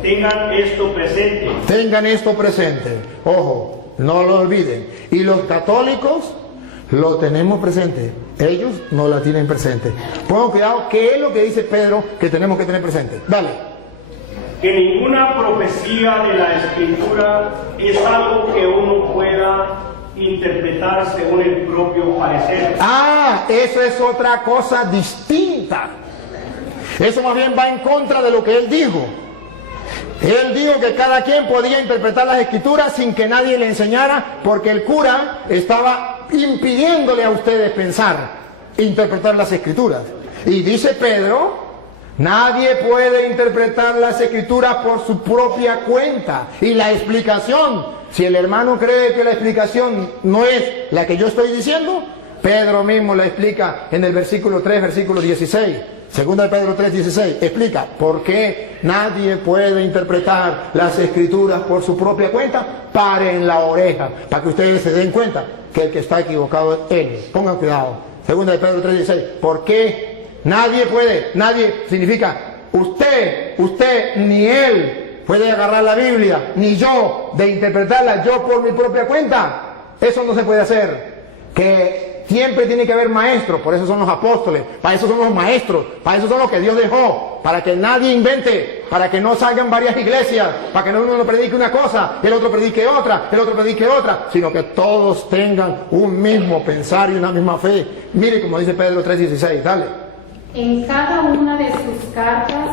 tengan esto presente. Tengan esto presente. Ojo, no lo olviden. Y los católicos lo tenemos presente. Ellos no la tienen presente. Pongan cuidado, ¿qué es lo que dice Pedro que tenemos que tener presente? Dale. Que ninguna profecía de la Escritura es algo que uno pueda interpretar según el propio parecer. Eso es otra cosa distinta. Eso más bien va en contra de lo que él dijo. Él dijo que cada quien podía interpretar las escrituras sin que nadie le enseñara, porque el cura estaba impidiéndole a ustedes pensar, interpretar las escrituras. Y dice Pedro, nadie puede interpretar las escrituras por su propia cuenta. Y la explicación, si el hermano cree que la explicación no es la que yo estoy diciendo, Pedro mismo la explica en el versículo 3, versículo 16. Segunda de Pedro 3:16, explica por qué nadie puede interpretar las escrituras por su propia cuenta. Paren la oreja, para que ustedes se den cuenta que el que está equivocado es él. Pongan cuidado. Segunda de Pedro 3:16, ¿por qué nadie puede? Nadie significa usted ni él puede agarrar la Biblia, ni yo, de interpretarla yo por mi propia cuenta. Eso no se puede hacer. Que siempre tiene que haber maestros, por eso son los apóstoles, para eso son los maestros, para eso son los que Dios dejó, para que nadie invente, para que no salgan varias iglesias, para que uno predique una cosa, el otro predique otra, el otro predique otra, sino que todos tengan un mismo pensar y una misma fe. Mire como dice Pedro 3:16, dale. En cada una de sus cartas,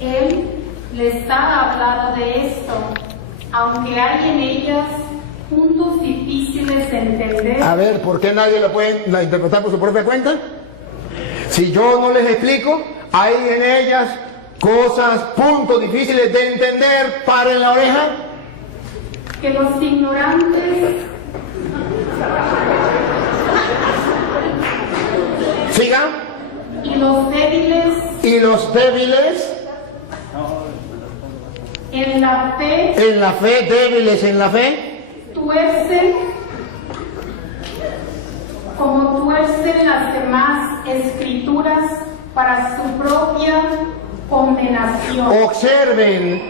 él les ha hablado de esto, aunque hay en ellas puntos difíciles de entender. A ver, ¿por qué nadie la puede interpretar por su propia cuenta? Si yo no les explico, hay en ellas cosas, puntos difíciles de entender. Paren la oreja. Que los ignorantes Siga. y los débiles en la fe, débiles en la fe, tuercen como tuercen las demás escrituras para su propia condenación. observen,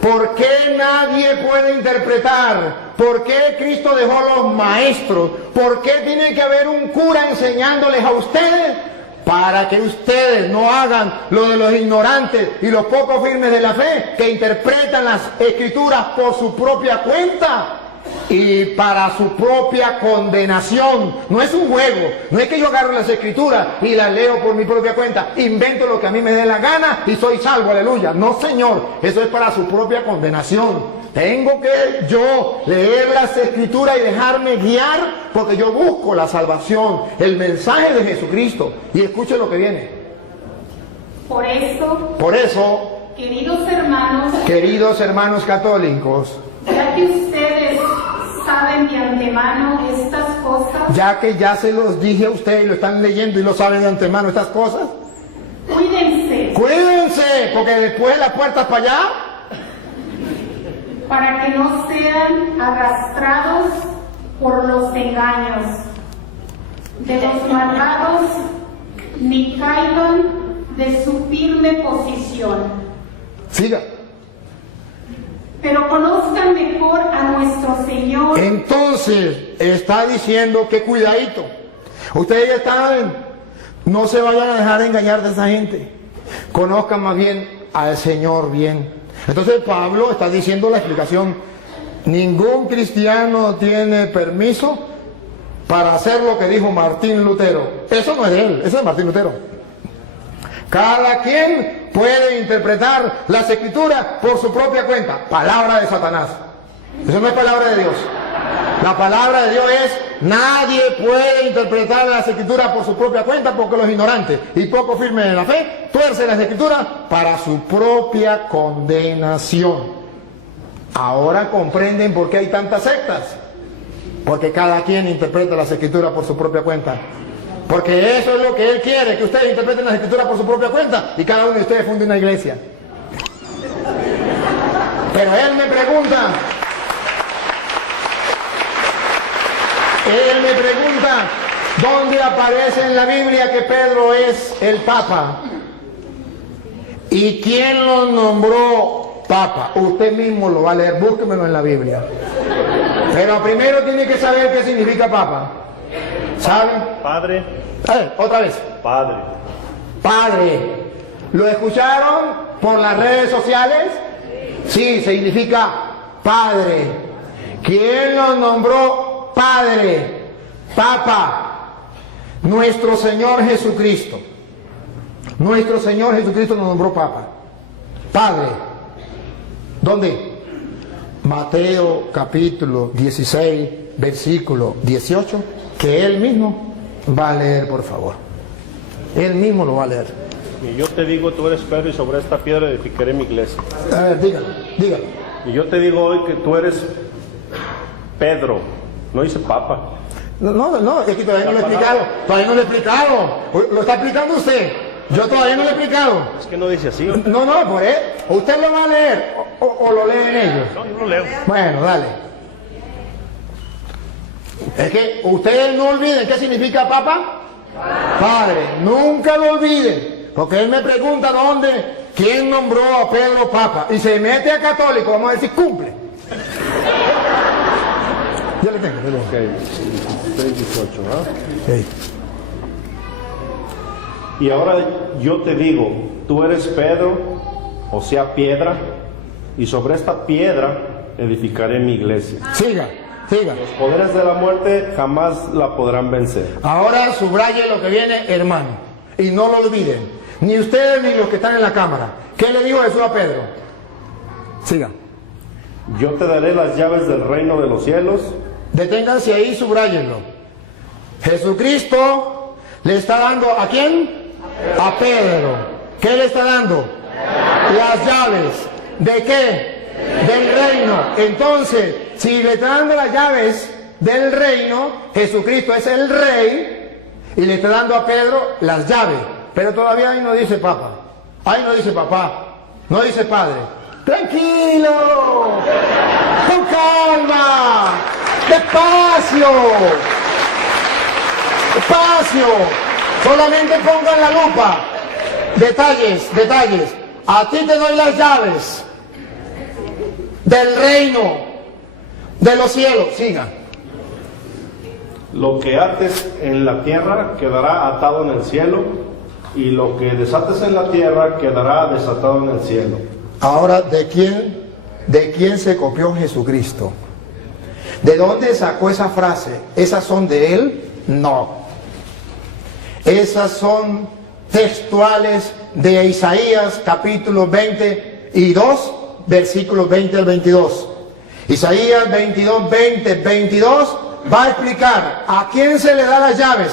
¿por qué nadie puede interpretar? ¿Por qué Cristo dejó los maestros? ¿Por qué tiene que haber un cura enseñándoles a ustedes? Para que ustedes no hagan lo de los ignorantes y los poco firmes de la fe, que interpretan las escrituras por su propia cuenta y para su propia condenación. No es un juego, no es que yo agarro las escrituras y las leo por mi propia cuenta, invento lo que a mí me dé la gana y soy salvo, aleluya. No, señor, eso es para su propia condenación. Tengo que yo leer las escrituras y dejarme guiar, porque yo busco la salvación, el mensaje de Jesucristo. Y escuchen lo que viene. Por eso, queridos hermanos católicos, ya que ustedes saben de antemano estas cosas, ya que ya se los dije a ustedes y lo están leyendo y lo saben de antemano estas cosas, cuídense, porque después las puertas para allá, para que no sean arrastrados por los engaños de los malvados, ni caigan de su firme posición. Siga. Pero conozcan mejor a nuestro Señor. Entonces está diciendo que cuidadito. Ustedes ya están, no se vayan a dejar engañar de esa gente. Conozcan más bien al Señor bien. Entonces Pablo está diciendo la explicación. Ningún cristiano tiene permiso para hacer lo que dijo Martín Lutero. Eso no es de él, eso es de Martín Lutero. Cada quien puede interpretar las escrituras por su propia cuenta. Palabra de Satanás. Eso no es palabra de Dios. La palabra de Dios es: nadie puede interpretar las escrituras por su propia cuenta, porque los ignorantes y poco firmes en la fe tuercen las escrituras para su propia condenación. Ahora comprenden por qué hay tantas sectas. Porque cada quien interpreta las escrituras por su propia cuenta. Porque eso es lo que Él quiere, que ustedes interpreten las escrituras por su propia cuenta y cada uno de ustedes funde una iglesia. Pero Él me pregunta, ¿dónde aparece en la Biblia que Pedro es el Papa? ¿Y quién lo nombró Papa? Usted mismo lo va a leer, búsquemelo en la Biblia. Pero primero tiene que saber qué significa Papa. ¿Sabe? Padre. Otra vez. Padre. Padre. ¿Lo escucharon por las redes sociales? Sí, significa Padre. ¿Quién lo nombró Padre? Papa. Nuestro Señor Jesucristo. Nuestro Señor Jesucristo lo nombró Papa. Padre. ¿Dónde? Mateo capítulo 16, versículo 18, que Él mismo va a leer, por favor. Él mismo lo va a leer. Y yo te digo, tú eres Pedro, y sobre esta piedra edificaré mi iglesia. A ver, dígalo. Y yo te digo hoy que tú eres Pedro, no dice Papa. No, es que todavía no lo he explicado. Lo está explicando usted. Yo todavía no lo he explicado. Es que no dice así. No, pues usted lo va a leer o lo leen ellos. No, yo lo leo. Bueno, dale. Es que ustedes no olviden qué significa Papa. Padre, nunca lo olviden. Porque él me pregunta quién nombró a Pedro Papa. Y se mete a católico, vamos a decir, cumple. Ya le tengo. Ok, 18, ¿ah? Okay. Y ahora yo te digo, tú eres Pedro, o sea, piedra, y sobre esta piedra edificaré mi iglesia. Siga. Los poderes de la muerte jamás la podrán vencer. Ahora subraye lo que viene, hermano, y no lo olviden, ni ustedes ni los que están en la cámara. ¿Qué le dijo Jesús a Pedro? Siga. Yo te daré las llaves del reino de los cielos. Deténganse ahí, subrayenlo. Jesucristo le está dando ¿a quién? A Pedro. ¿Qué le está dando? Las llaves. ¿De qué? Del reino. Entonces, si le está dando las llaves del reino, Jesucristo es el rey y le está dando a Pedro las llaves. Pero todavía ahí no dice Papa. Ahí no dice papá. No dice padre. Tranquilo. Con calma. Despacio. Despacio. Solamente pongan la lupa. Detalles. A ti te doy las llaves del reino de los cielos. Siga. Lo que ates en la tierra quedará atado en el cielo, y lo que desates en la tierra quedará desatado en el cielo. Ahora, ¿de quién se copió Jesucristo? ¿De dónde sacó esa frase? ¿Esas son de él? No. Esas son textuales de Isaías capítulo 22, versículos 20 al 22. Isaías 22, 20, 22 va a explicar a quién se le da las llaves.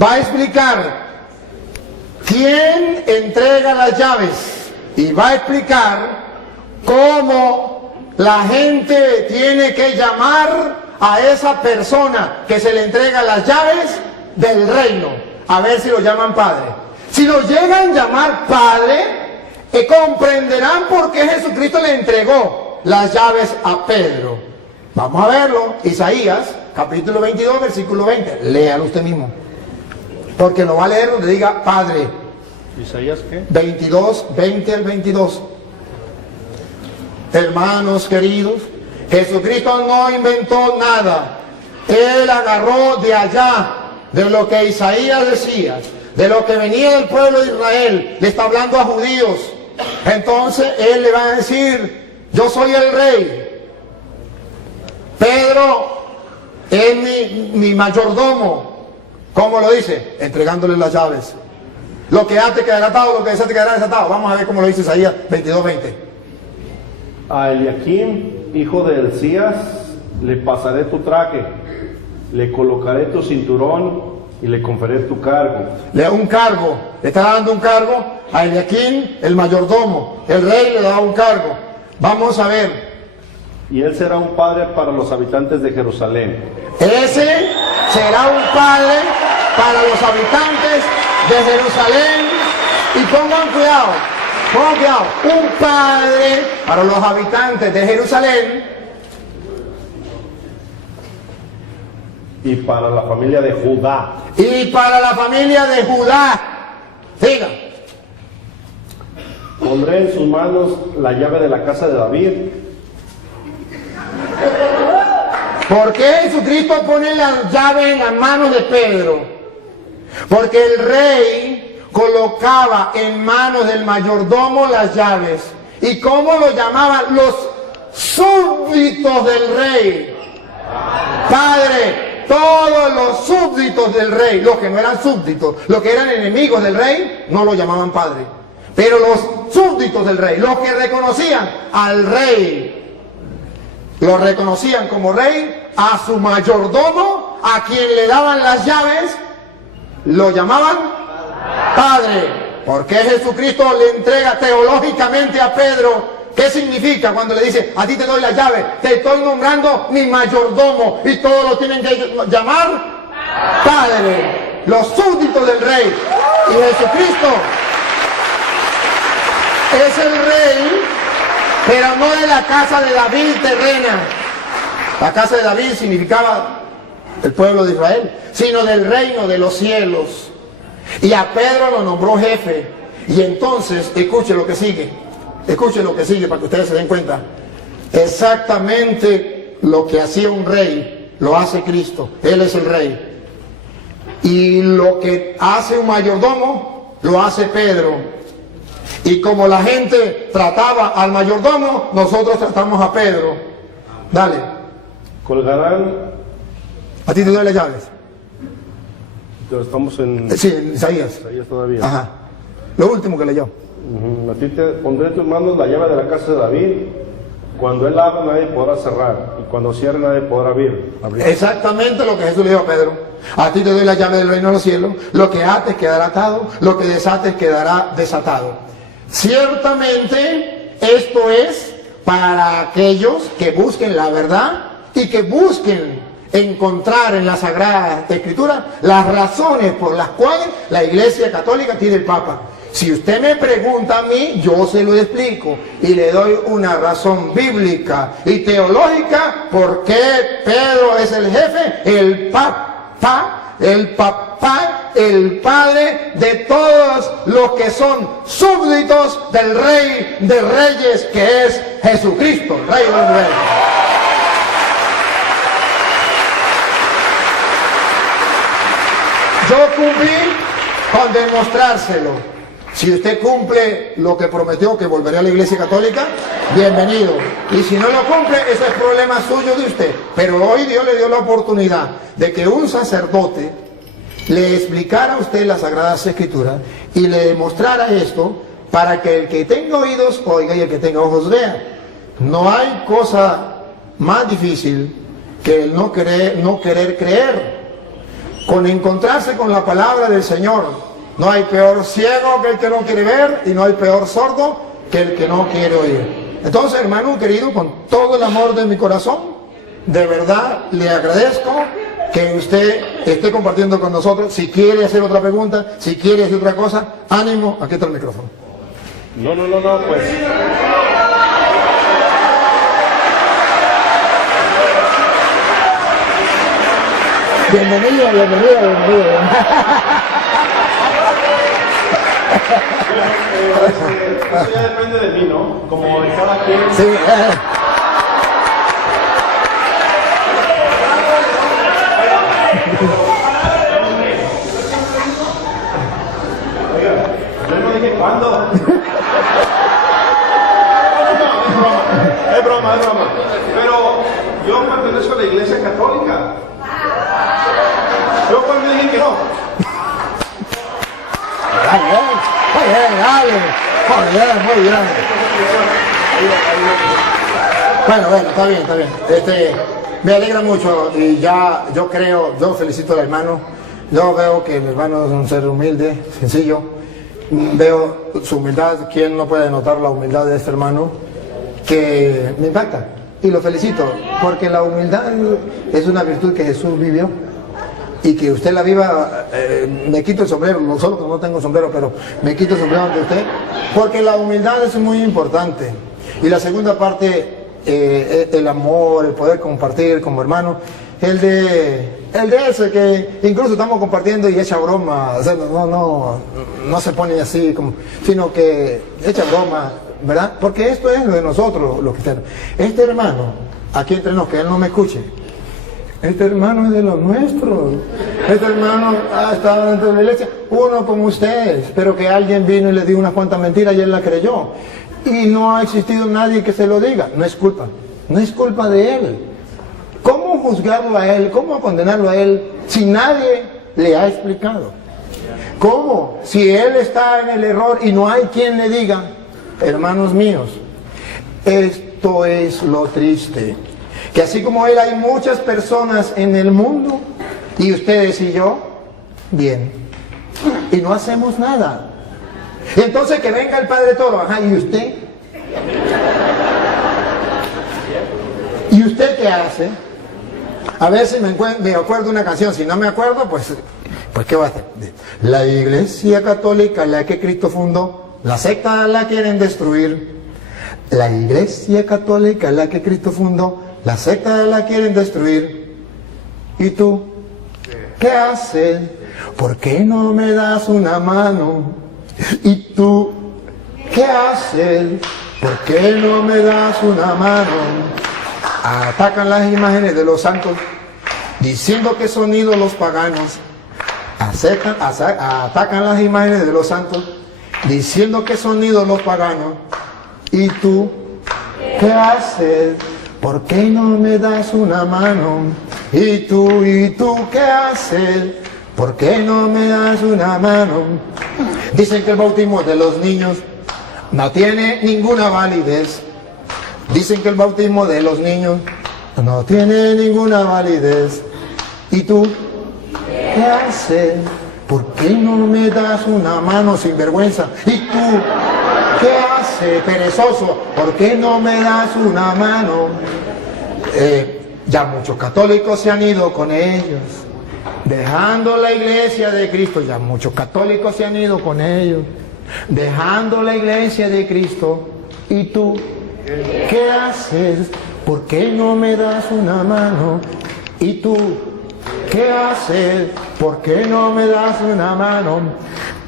Va a explicar quién entrega las llaves. Y va a explicar cómo la gente tiene que llamar a esa persona que se le entrega las llaves del reino. A ver si lo llaman padre. Si lo llegan a llamar padre, comprenderán por qué Jesucristo le entregó las llaves a Pedro. Vamos a verlo. Isaías, capítulo 22, versículo 20. Léalo usted mismo. Porque lo va a leer donde diga padre. ¿Isaías qué? 22, 20 al 22. Hermanos queridos, Jesucristo no inventó nada. Él agarró de allá, de lo que Isaías decía, de lo que venía del pueblo de Israel. Le está hablando a judíos. Entonces él le va a decir: yo soy el rey. Pedro, es mi mayordomo. ¿Cómo lo dice? Entregándole las llaves. Lo que ate quedará atado, lo que desate quedará desatado. Vamos a ver cómo lo dice Isaías 22:20. A Eliakim, hijo de Hilcías, le pasaré tu traje, le colocaré tu cinturón y le conferiré tu cargo. Le da un cargo, le está dando un cargo a Eliakim, el mayordomo. El rey le da un cargo. Vamos a ver. Y él será un padre para los habitantes de Jerusalén. Ese será un padre para los habitantes de Jerusalén. Y pongan cuidado, un padre para los habitantes de Jerusalén. Y para la familia de Judá. Y para la familia de Judá. Siga. Pondré en sus manos la llave de la casa de David. ¿Por qué Jesucristo pone la llave en las manos de Pedro? Porque el rey colocaba en manos del mayordomo las llaves. ¿Y cómo lo llamaban? Los súbditos del rey. Padre, todos los súbditos del rey, los que no eran súbditos, los que eran enemigos del rey, no lo llamaban padre. Pero los súbditos del rey, los que reconocían al rey, lo reconocían como rey, a su mayordomo, a quien le daban las llaves, lo llamaban padre. Porque Jesucristo le entrega teológicamente a Pedro. ¿Qué significa cuando le dice, a ti te doy la llave, te estoy nombrando mi mayordomo y todos lo tienen que llamar padre? Los súbditos del rey. Y Jesucristo es el rey, pero no de la casa de David terrena. La casa de David significaba el pueblo de Israel, sino del reino de los cielos. Y a Pedro lo nombró jefe. Y entonces, escuche lo que sigue. Escuchen lo que sigue para que ustedes se den cuenta. Exactamente lo que hacía un rey, lo hace Cristo. Él es el rey. Y lo que hace un mayordomo, lo hace Pedro. Y como la gente trataba al mayordomo, nosotros tratamos a Pedro. Dale. Colgarán. A ti te doy las llaves. Estamos en Sí, Isaías. Isaías todavía. Ajá. Lo último que leyó. A ti te pondré en tus manos la llave de la casa de David. Cuando él abra, nadie podrá cerrar. Y cuando cierre, nadie podrá abrir. Exactamente lo que Jesús le dijo a Pedro. A ti te doy la llave del reino de los cielos. Lo que ates quedará atado. Lo que desates quedará desatado. Ciertamente, esto es para aquellos que busquen la verdad y que busquen encontrar en la Sagrada Escritura las razones por las cuales la Iglesia Católica tiene el Papa. Si usted me pregunta a mí, yo se lo explico y le doy una razón bíblica y teológica por qué Pedro es el jefe, el papá, el padre de todos los que son súbditos del Rey de Reyes, que es Jesucristo, Rey de los Reyes. Yo cumplí con demostrárselo. Si usted cumple lo que prometió, que volverá a la Iglesia Católica, bienvenido. Y si no lo cumple, eso es problema suyo de usted. Pero hoy Dios le dio la oportunidad de que un sacerdote le explicara a usted las Sagradas Escrituras y le demostrara esto para que el que tenga oídos oiga y el que tenga ojos vea. No hay cosa más difícil que el no querer creer. Con encontrarse con la palabra del Señor. No hay peor ciego que el que no quiere ver y no hay peor sordo que el que no quiere oír. Entonces, hermano querido, con todo el amor de mi corazón, de verdad le agradezco que usted esté compartiendo con nosotros. Si quiere hacer otra pregunta, si quiere hacer otra cosa, ánimo, aquí está el micrófono. No, pues. Bienvenido. Eso ya depende de mí, ¿no? Como de cada quien. Sí, Oiga, yo no dije cuándo. Es broma. Pero yo pertenezco a la Iglesia Católica. bien, muy bien. Bueno, está bien. Me alegra mucho y ya yo felicito al hermano. Yo veo que el hermano es un ser humilde, sencillo. Veo su humildad. ¿Quién no puede notar la humildad de este hermano? Que me impacta. Y lo felicito, porque la humildad es una virtud que Jesús vivió. Y que usted la viva, me quito el sombrero, no solo que no tengo sombrero, pero me quito el sombrero ante usted, porque la humildad es muy importante. Y la segunda parte, el amor, el poder compartir como hermano, el de ese que incluso estamos compartiendo y echa broma, o sea, no se pone así, sino que echa broma, ¿verdad? Porque esto es lo de nosotros, los cristianos. Este hermano, aquí entre nos, que él no me escuche, este hermano es de los nuestros. Este hermano ha estado dentro de la iglesia, uno como ustedes, pero que alguien vino y le dio unas cuantas mentiras y él la creyó. Y no ha existido nadie que se lo diga. No es culpa de él. ¿Cómo juzgarlo a él? ¿Cómo condenarlo a él si nadie le ha explicado? ¿Cómo? Si él está en el error y no hay quien le diga, hermanos míos, esto es lo triste. Que así como él hay muchas personas en el mundo, y ustedes y yo, bien, y no hacemos nada. Y entonces que venga el Padre Toro, ajá, ¿y usted? ¿Y usted qué hace? A ver si me acuerdo una canción, si no me acuerdo, pues ¿qué va a hacer? La Iglesia Católica, la que Cristo fundó, la secta la quieren destruir. La Iglesia Católica, la que Cristo fundó, la secta la quieren destruir. ¿Y tú? ¿Qué haces? ¿Por qué no me das una mano? ¿Y tú? ¿Qué haces? ¿Por qué no me das una mano? Atacan las imágenes de los santos, diciendo que son ídolos paganos. Atacan las imágenes de los santos, diciendo que son ídolos paganos. ¿Y tú? ¿Qué haces? ¿Por qué no me das una mano? ¿Y tú qué haces? ¿Por qué no me das una mano? Dicen que el bautismo de los niños no tiene ninguna validez. Dicen que el bautismo de los niños no tiene ninguna validez. ¿Y tú qué haces? ¿Por qué no me das una mano, sinvergüenza? ¿Y tú qué haces, perezoso? ¿Por qué no me das una mano? Ya muchos católicos se han ido con ellos, dejando la iglesia de Cristo. Ya muchos católicos se han ido con ellos, dejando la iglesia de Cristo. ¿Y tú qué haces? ¿Por qué no me das una mano? ¿Y tú qué haces? ¿Por qué no me das una mano?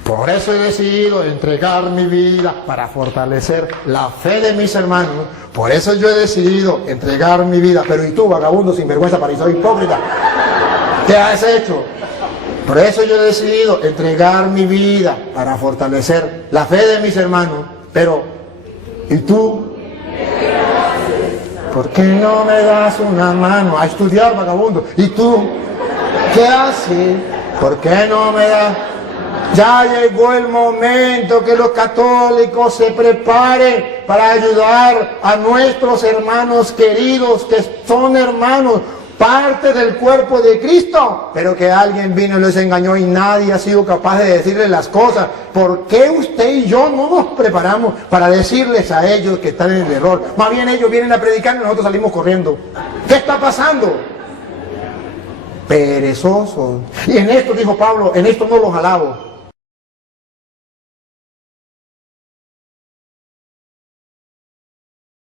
Por eso he decidido entregar mi vida para fortalecer la fe de mis hermanos. Por eso yo he decidido entregar mi vida. Pero ¿y tú, vagabundo, sinvergüenza, fariseo, hipócrita? ¿Qué has hecho? Por eso yo he decidido entregar mi vida para fortalecer la fe de mis hermanos. Pero ¿y tú? ¿Por qué no me das una mano a estudiar, vagabundo? ¿Y tú qué haces? ¿Por qué no me das? Ya llegó el momento que los católicos se preparen para ayudar a nuestros hermanos queridos, que son hermanos, parte del cuerpo de Cristo, pero que alguien vino y les engañó y nadie ha sido capaz de decirles las cosas. ¿Por qué usted y yo no nos preparamos para decirles a ellos que están en el error? Más bien ellos vienen a predicar y nosotros salimos corriendo. ¿Qué está pasando? Perezosos. Y en esto, dijo Pablo, en esto no los alabo.